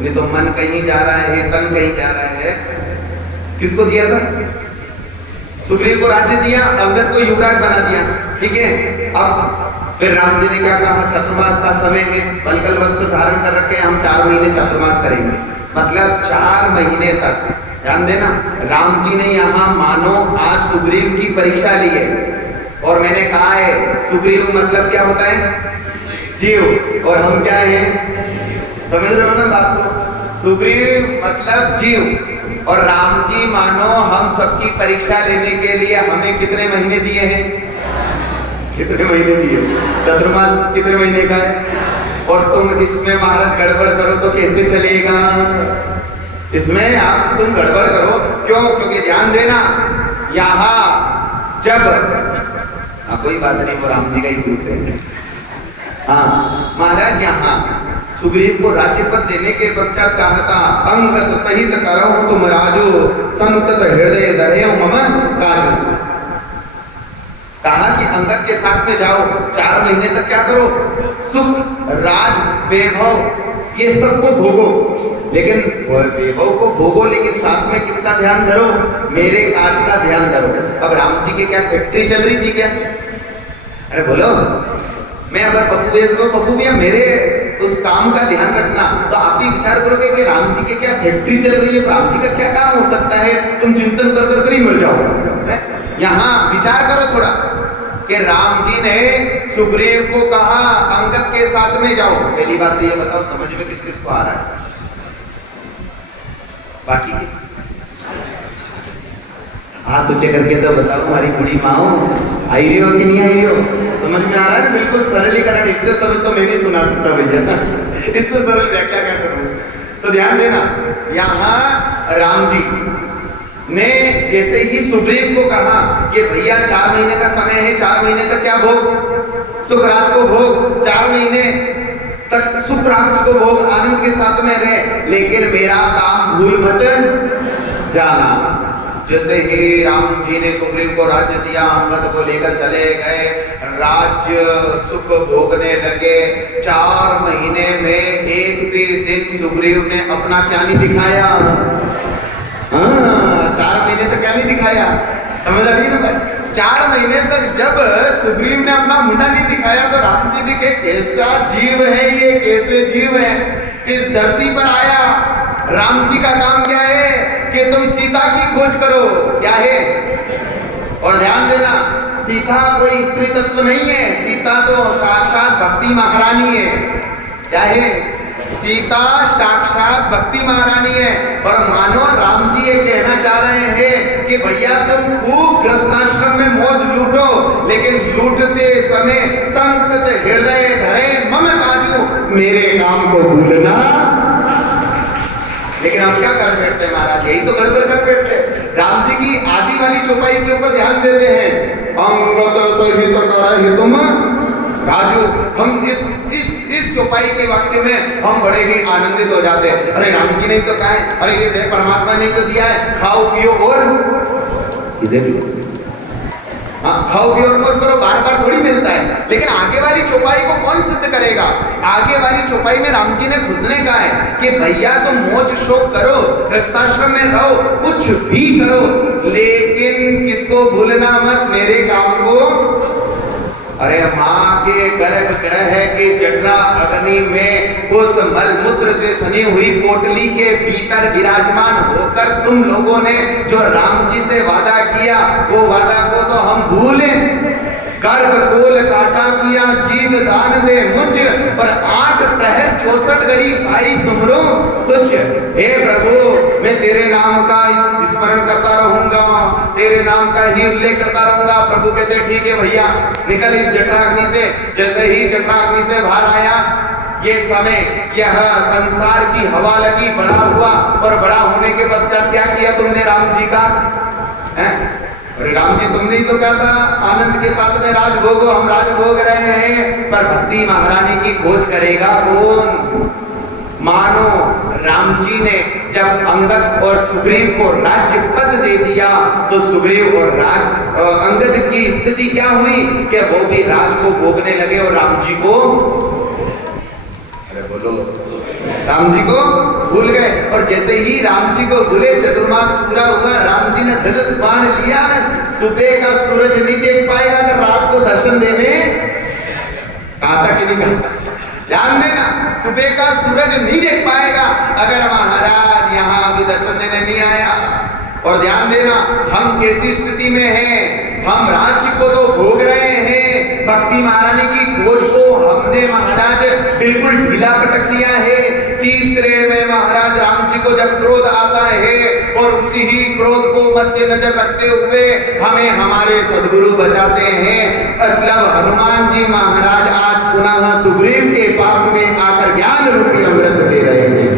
नहीं तो मन कहीं जा रहा है, तन कहीं जा रहा है। किसको दिया था, सुग्रीव को राज्य दिया, अंगद को युवराज बना दिया, ठीक है। अब फिर राम जी ने क्या कहा, चतुर्मास का समय है, वल्कल वस्त्र धारण कर रखे, हम 4 महीने चतुर्मास करेंगे, मतलब 4 महीने तक। ध्यान देना, राम जी ने यहाँ मानो आज सुग्रीव की परीक्षा ली है। और मैंने कहा है सुग्रीव मतलब क्या होता है, जीव, और हम क्या हैं, समझ रहे हो ना बात को, सुग्रीव मतलब जीव। और राम जी मानो हम सबकी परीक्षा लेने के लिए हमें कितने महीने दिए हैं, कितने महीने दिए, चतुर्मास कितने महीने का है। और तुम इसमें महाराज गड़बड़ करो तो कैसे चलेगा, इसमें आप तुम गड़बड़ करो क्यों, क्योंकि ध्यान देना यहाँ जब कोई बात नहीं, वो राम जी का ही दूत है। हाँ महाराज, यहाँ सुग्रीव को राज्यपद देने के पश्चात कहा था, अंगद सहित करहु तुम राजो, संतत हृदय दहेउ मम काजू। कहा कि अंगद के साथ में जाओ, 4 महीने तक क्या करो, सुख राज वैभव ये सबको भोगो, लेकिन वैभव को भोगो, लेकिन साथ में किसका ध्यान धरो, मेरे काज का ध्यान धरो। अब राम जी की क्या फैक्ट्री चल रही थी क्या, अरे बोलो, मैं अगर पप्पू भेज दो, पप्पू भैया मेरे उस काम का ध्यान रखना, तो आप भी विचार करोगे कि राम जी की क्या फैक्ट्री चल रही है, राम जी का क्या काम हो सकता है, तुम चिंतन कर कर ही मर जाओ। यहाँ विचार करो थोड़ा कि राम जी ने सुग्रीव को कहा अंगद के साथ में जाओ। पहली बात तो ये बताओ समझ में किस किस को आ रहा है, बाकी के हाथ ऊंचे करके तो बताओ, हमारी बूढ़ी माओ आई रही हो कि नहीं आई रही हो, समझ में आ रहा है। बिल्कुल सरलीकरण, इससे सरल तो मैं नहीं सुना सकता भैया, इससे सरल व्याख्या क्या करूं। तो ध्यान देना, यहाँ राम जी ने जैसे ही सुग्रीव को कहा कि भैया 4 महीने का समय है, 4 महीने तक क्या भोग, सुखराज को भोग, 4 महीने तक सुखराज को भोग, आनंद के साथ में रहे, लेकिन मेरा काम भूल मत जाना। जैसे ही राम जी ने सुग्रीव को राज्य दिया, अंगद को लेकर चले गए, राज्य सुख भोगने लगे। 4 महीने में एक भी दिन सुग्रीव ने अपना क्या नहीं दिखाया। 4 महीने तक क्या नहीं दिखाया, समझ आ रही है ना भाई। 4 महीने तक जब सुग्रीव ने अपना मुंडा नहीं दिखाया तो राम जी भी कहे कैसा जीव है ये, कैसे जीव है, इस धरती पर आया। राम जी का काम क्या है कि तुम सीता की खोज करो, क्या है। और ध्यान देना, सीता कोई स्त्री तत्व नहीं है, सीता तो साक्षात भक्ति महारानी है। क्या है, सीता साक्षात भक्ति महारानी है। और मानो राम जी ये कहना चाह रहे हैं कि भैया तुम खूब गृहस्थाश्रम में मौज लूटो, लेकिन लूटते समय संतत हृदय धरे मम काजू, मेरे काम को भूलना। लेकिन हम क्या कर बैठते हैं महाराज, यही तो गड़बड़ कर बैठते हैं। राम जी की आदि वाली चौपाई के ऊपर ध्यान देते हैं, अंगत सहित करहि तुम राजू। हम इस चौपाई के वाक्य में हम बड़े ही आनंदित हो जाते हैं। अरे राम जी ने तो कहा है, अरे ये दे परमात्मा ने तो दिया है, खाओ पियो और इधर लो, हाँ खाओ पियो और मौज करो, बार बार थोड़ी मिलता है। लेकिन आगे वाली चौपाई को कौन सिद्ध करेगा। आगे वाली चौपाई में राम जी ने खुद ने कहा है कि भैया तुम मौज शोक करो, गृहस्थाश्रम में रहो, कुछ भी करो, लेकिन किसको भूलना मत, मेरे काम को। अरे माँ के गर्भगृह के जठरा अग्नि में उस मलमूत्र से सनी हुई पोटली के भीतर विराजमान होकर तुम लोगों ने जो राम जी से वादा किया, वो वादा को तो हम भूले। गर्भ कोल काटा किया जीव दान दे मुझ, पर 8 प्रहर 64 घड़ी साई सुमरो तुझ। हे प्रभु, मैं तेरे नाम का स्मरण करता रहूंगा, तेरे नाम का ही उल्लेख करता रहूंगा। प्रभु कहते ठीक है भैया, निकल इस जठराग्नि से। जैसे ही जठराग्नि से बाहर आया, ये समय, यह संसार की हवा लगी, बड़ा हुआ, और बड़ा होने के पश्चात क्या किया तुमने राम जी का, हैं? अरे राम जी तुमने ही तो कहा था आनंद के साथ में राज भोगो, हम राज भोग रहे हैं, पर भक्ति महारानी की खोज करेगा कौन। मानो राम जी ने जब अंगद और सुग्रीव को राज्य पद दे दिया, तो सुग्रीव और अंगद की स्थिति क्या हुई कि वो भी राज को भोगने लगे और राम जी को, अरे बोलो, राम जी को भूल गए। और जैसे ही राम जी को भूले, चतुर्मास पूरा हुआ, राम जी ने धनुष बाण लिया ना, सुबह का सूरज नहीं देख पाएगा अगर रात को दर्शन देने, कहा था कि नहीं कहा, ध्यान देना, सुबह का सूरज नहीं देख पाएगा अगर महाराज यहाँ अभी दर्शन देने नहीं आया। और ध्यान देना, हम कैसी स्थिति में हैं, हम राज्य को तो भोग रहे हैं, भक्ति महारानी की खोज को हमने महाराज बिल्कुल ढीला पटक दिया है। तीसरे में महाराज राम जी को जब क्रोध आता है, और उसी ही क्रोध को मद्देनजर रखते हुए हमें हमारे सद्गुरु बचाते हैं। मतलब हनुमान जी महाराज आज पुनः सुग्रीव के पास में आकर ज्ञान रूपी अमृत दे रहे हैं।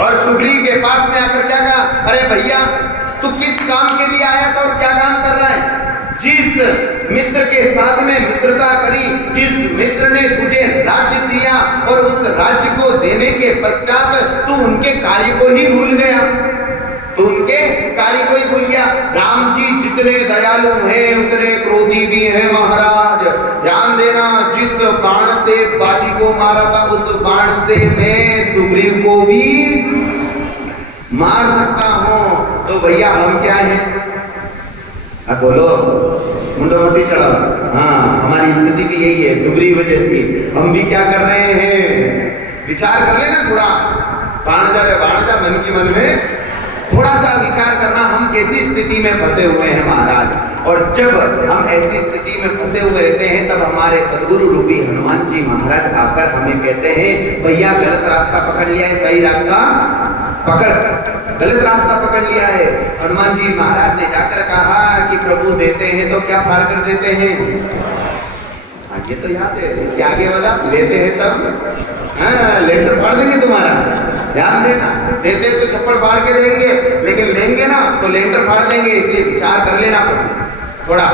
और सुग्रीव के पास में आकर क्या कहा, अरे भैया तू किस काम के लिए आया था और क्या काम कर रहा है। जिस मित्र के साथ में मित्रता करी, जिस मित्र ने तुझे राज्य दिया, और उस राज्य को देने के पश्चात तू उनके कार्य को ही भूल गया, तो उनके कार्य को ही भूल गया। राम जी जितने दयालु हैं उतने क्रोधी भी हैं महाराज। ध्यान देना, जिस बाण से बाली को मारा था, उस बाण से मैं सुग्रीव को भी मार सकता हूं। तो भैया हम क्या हैं, अब बोलो, मुंडोमती चढ़ाओ। हाँ, हमारी स्थिति भी यही है सुग्रीव जैसी। हम भी क्या कर रहे हैं, विचार कर लेना थोड़ा, बाण जा मन की मन में थोड़ा सा विचार करना, हम कैसी स्थिति में फंसे हुए हैं महाराज। और जब हम ऐसी स्थिति में फंसे हुए रहते हैं, तब हमारे सद्गुरु रूपी हनुमान जी महाराज आकर हमें कहते हैं, भैया गलत रास्ता पकड़ लिया है, सही रास्ता पकड़, गलत रास्ता पकड़ लिया है। हनुमान जी महाराज ने जाकर कहा कि प्रभु देते हैं तो क्या फाड़ कर देते हैं। हाँ, ये तो याद है, इसके आगे वाला लेते हैं तब, हाँ लेंटर फाड़ देंगे तुम्हारा, ध्यान देना। देते तो चप्पड़ फाड़ के देंगे, लेकिन लेंगे ना तो लेंटर फाड़ देंगे, इसलिए विचार कर लेना थोड़ा।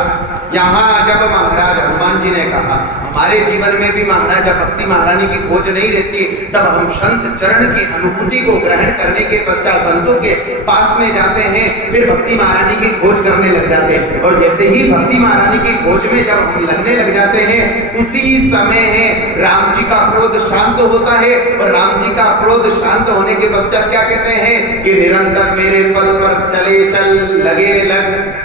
यहाँ जब महाराज हनुमान जी ने कहा हमारे जीवन में भी महाराज जब भक्ति महारानी की खोज नहीं रहती, तब हम संत चरण की अनुभूति को ग्रहण करने के पश्चात संतों के पास में जाते हैं, फिर भक्ति महारानी की खोज करने लग जाते हैं। और जैसे ही भक्ति महारानी की खोज में जब हम लगने लग जाते हैं, उसी समय है राम जी का क्रोध शांत होता है। और राम जी का क्रोध शांत होने के पश्चात क्या कहते हैं कि निरंतर मेरे पद पर चले चल लगे लग।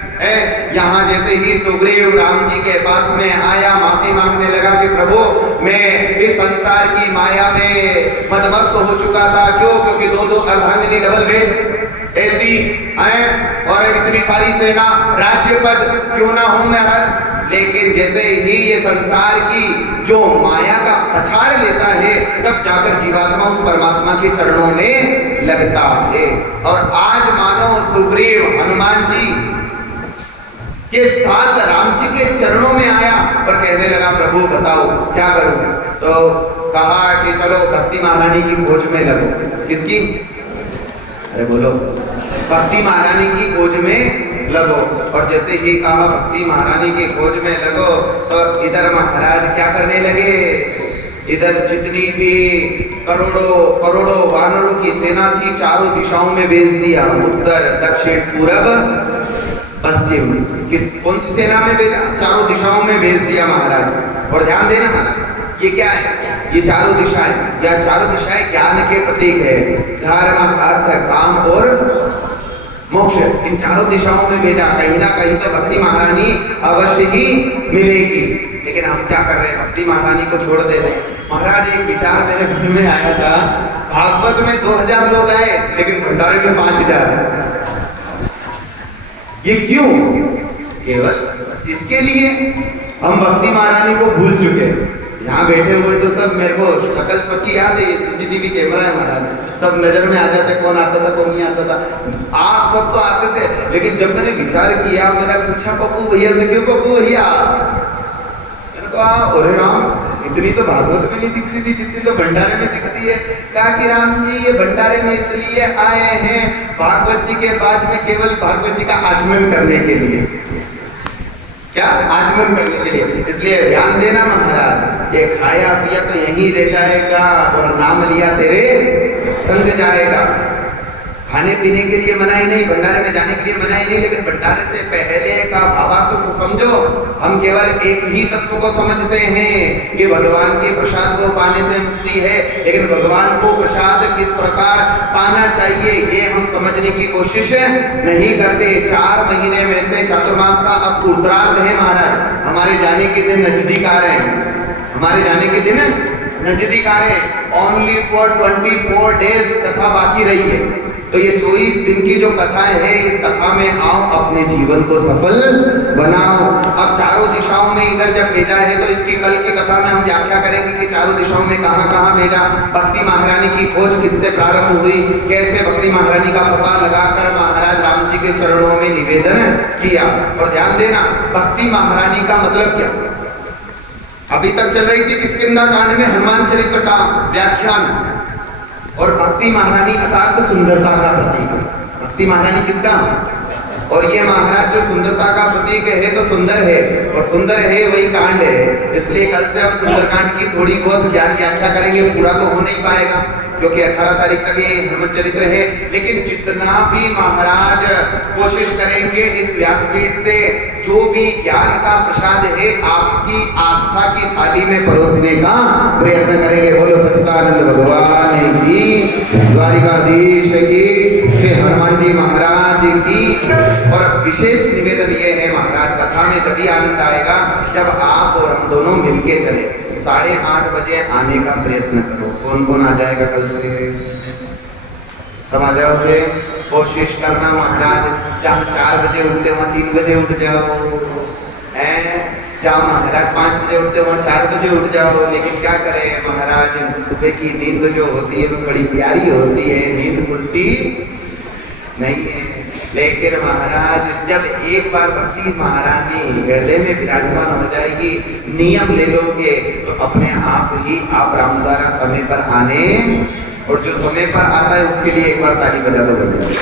यहाँ जैसे ही सुग्रीव राम जी के पास में आया, माफी मांगने लगा कि प्रभु मैं इस संसार की माया में मदमस्त हो चुका था। क्यों? क्योंकि दो अर्धांगिनी डबल बेड ऐसी और इतनी सारी सेना, राज्य पद क्यों ना हूं मैं हर। लेकिन जैसे ही ये संसार की जो माया का पछाड़ लेता है, तब जाकर जीवात्मा उस परमात्मा के चरणों में लगता है। और आज मानो सुग्रीव हनुमान जी के साथ राम जी के चरणों में आया और कहने लगा प्रभु बताओ क्या करूं। तो कहा कि चलो भक्ति महारानी की खोज में लगो। किसकी? अरे बोलो, भक्ति महारानी की खोज में लगो। और जैसे ही कहा भक्ति महारानी की खोज में लगो, तो इधर महाराज क्या करने लगे, इधर जितनी भी करोड़ों वानरों की सेना थी चारों दिशाओं में भेज दिया, उत्तर दक्षिण पूर्व पश्चिम। कौन सी सेना में भेजा? चारों दिशाओं में भेज दिया महाराज। और ध्यान देना महाराज, ये क्या है? ये चारों दिशाएं या चारों दिशाएं ज्ञान के प्रतीक है। धर्म अर्थ काम और मोक्ष, इन चारों दिशाओं में भेजा। कहीं ना कहीं तो भक्ति महारानी अवश्य ही मिलेगी। लेकिन हम क्या कर रहे हैं, भक्ति महारानी को छोड़ देते हैं। महाराज एक विचार मेरे मन में आया था, भागवत में 2000 लोग आए लेकिन भंडारे में 5000। ये क्यों? केवल इसके लिए हम भक्ति महारानी को भूल चुके हैं। यहाँ बैठे हुए तो सब मेरे को शक्ल सबकी याद है, सीसीटीवी कैमरा है महाराज, सब नजर में आ जाते, कौन आता था कौन नहीं आता था। आप सब तो आते थे, लेकिन जब मैंने विचार किया, मैंने पूछा पप्पू भैया से, क्यों पप्पू भैया? मैंने कहा अरे राम, इतनी तो भागवत में नहीं दिखती थी जितनी तो भंडारे में दिखती है। कहा कि राम जी ये भंडारे में इसलिए आए हैं भागवत जी के बाद में केवल भागवत जी का आचमन करने के लिए। क्या? आचमन करने के लिए। इसलिए ध्यान देना महाराज, ये खाया पिया तो यहीं रह जाएगा और नाम लिया तेरे संग जाएगा। खाने पीने के लिए मनाही नहीं, भंडारे में जाने के लिए मनाही नहीं, लेकिन भंडारे से पहले का भावार्थ तो समझो। हम केवल एक ही तत्व को समझते हैं कि भगवान के प्रसाद को पाने से मुक्ति है, लेकिन भगवान को प्रसाद किस प्रकार पाना चाहिए ये हम समझने की कोशिश नहीं करते। 4 महीने में से चातुर्मास का अब उत्तरार्ध है महाराज। हमारे जाने के दिन नजदीक आ रहे हैं, हमारे जाने के दिन नजदीक आ रहे हैं। ओनली फॉर 24 डेज कथा बाकी रही है। तो ये 24 दिन की जो कथा है, इस कथा में आओ, अपने जीवन को सफल बनाओ। अब चारों दिशाओं में इधर जब भेजा है, तो इसकी कल की कथा में हम व्याख्या करेंगे कि चारों दिशाओं में कहाँ कहाँ भेजा, भक्ति महारानी की खोज किससे प्रारंभ हुई, कैसे भक्ति महारानी का पता लगाकर महाराज राम जी के चरणों में निवेदन किया। और ध्यान देना, भक्ति महारानी का मतलब क्या? अभी तक चल रही थी किष्किंधा कांड में हनुमान चरित्र का व्याख्यान, और भक्ति महारानी अर्थात सुंदरता का प्रतीक है। भक्ति महारानी किसका? और ये महाराज जो सुंदरता का प्रतीक है तो सुंदर है, और सुंदर है वही कांड है। इसलिए कल से हम सुंदरकांड की थोड़ी बहुत ज्ञान व्याख्या करेंगे, पूरा तो हो नहीं पाएगा क्योंकि 18 तारीख तक ये हनुमान चरित्र है। लेकिन जितना भी महाराज कोशिश करेंगे इस व्यासपीठ से जो भी ज्ञान का प्रसाद है आपकी आस्था की थाली में परोसने का प्रयत्न करेंगे। बोलो सच्चिदानंद भगवान की, द्वारिकाधीश की, श्री हनुमान जी महाराज की। और विशेष निवेदन ये है महाराज, कथा में जब भी आनंद आएगा जब आप और हम दोनों मिलके चले। 8:30 बजे आने का प्रयत्न करो। कौन कौन आ जाएगा कल से? सब आ जाओगे? कोशिश करना महाराज, जहाँ 4 बजे उठते वहाँ 3 बजे उठ जाओ, जहाँ महाराज 5 बजे उठते वहाँ 4 बजे उठ जाओ। लेकिन क्या करें महाराज, सुबह की नींद जो होती है वो बड़ी प्यारी होती है, नींद खुलती नहीं है। लेकिन महाराज जब एक बार भक्ति महारानी हृदय में विराजमान हो जाएगी, नियम ले लोगे तो अपने आप ही आप रामद्वारा समय पर आने और जो समय पर आता है उसके लिए एक बार ताली बजा दो भैया।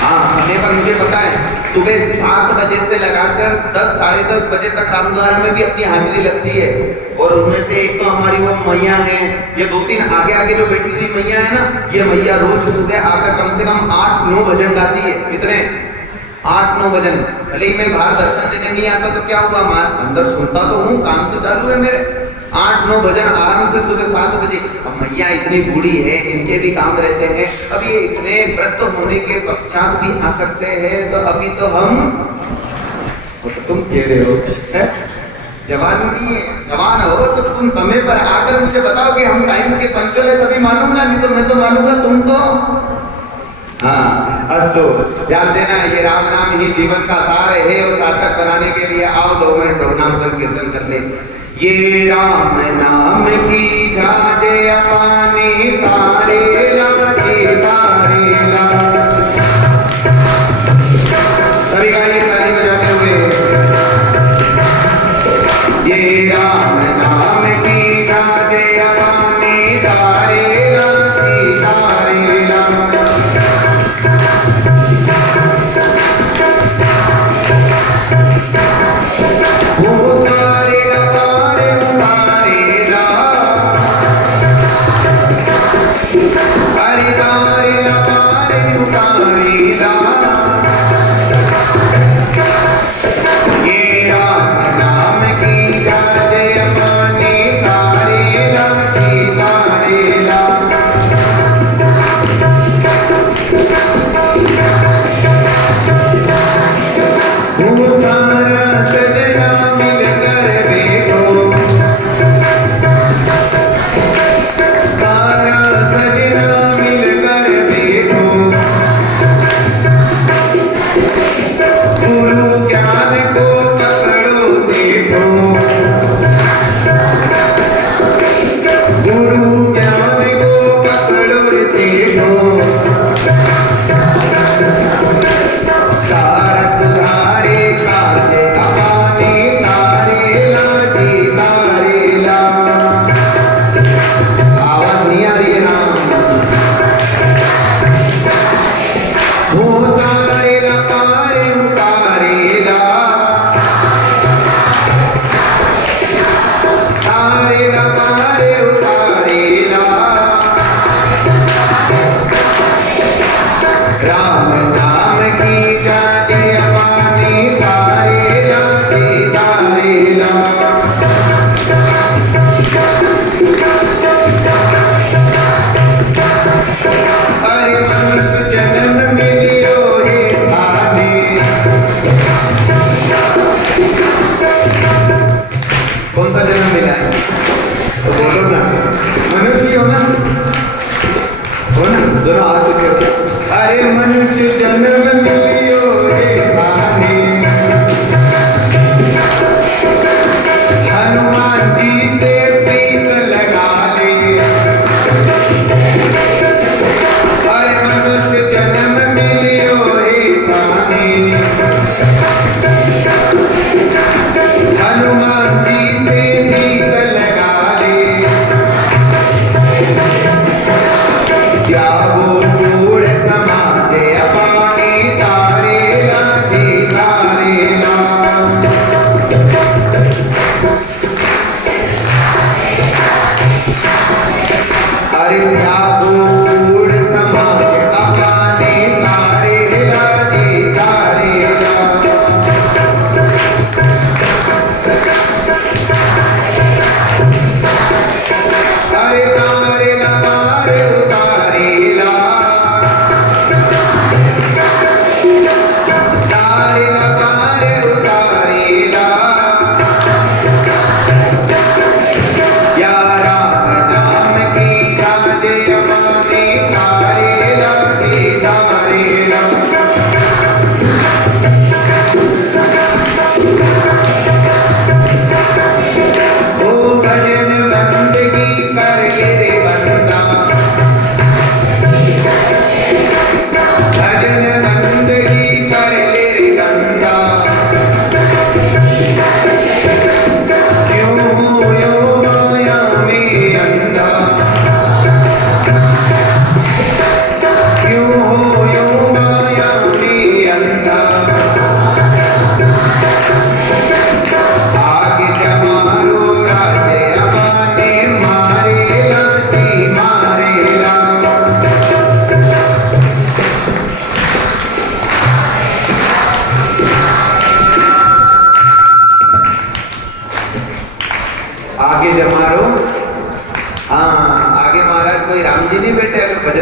हाँ, समय पर मुझे पता है, सुबह 7 बजे से लगाकर 10 साढ़े 10 बजे तक रामद्वारा में भी अपनी हाजिरी लगती है। और उनमें से एक तो हमारी वो मैया है, ये 2-3 आगे आगे जो बैठी हुई मैया है ना, ये मैया रोज सुबह आकर कम से कम 8-9 भजन गाती है। कितने? 8-9 भजन। भले ही मैं बाहर दर्शन देने नहीं आता तो क्या हुआ, मैं अंदर सुनता तो हूँ, काम तो चालू है मेरे। 8-9 भजन आराम से सुबह 7 बजे। अब मैया इतनी बूढ़ी है, इनके भी काम रहते हैं, अब ये इतने व्रत होने के पश्चात भी आ सकते हैं, तो अभी तो हम तो तुम कह रहे हो है? जवान नहीं है, जवान हो तो तुम समय पर आकर मुझे बताओ कि हम टाइम के पंचर है, तभी मानूंगा, नहीं तो मैं तो मानूंगा तुम तो। हाँ, अस्तु, ध्यान देना, ये राम नाम ही जीवन का सार है, और सार्थक बनाने के लिए आओ 2 मिनट प्रभु नाम संकीर्तन कर ले। ये राम नाम की झाजे अपानी तारे लाजे तारे ला। सभी गाइए ताली बजाते हुए। ये राम नाम की झाजे अपानी तारे लाजे तारे ला।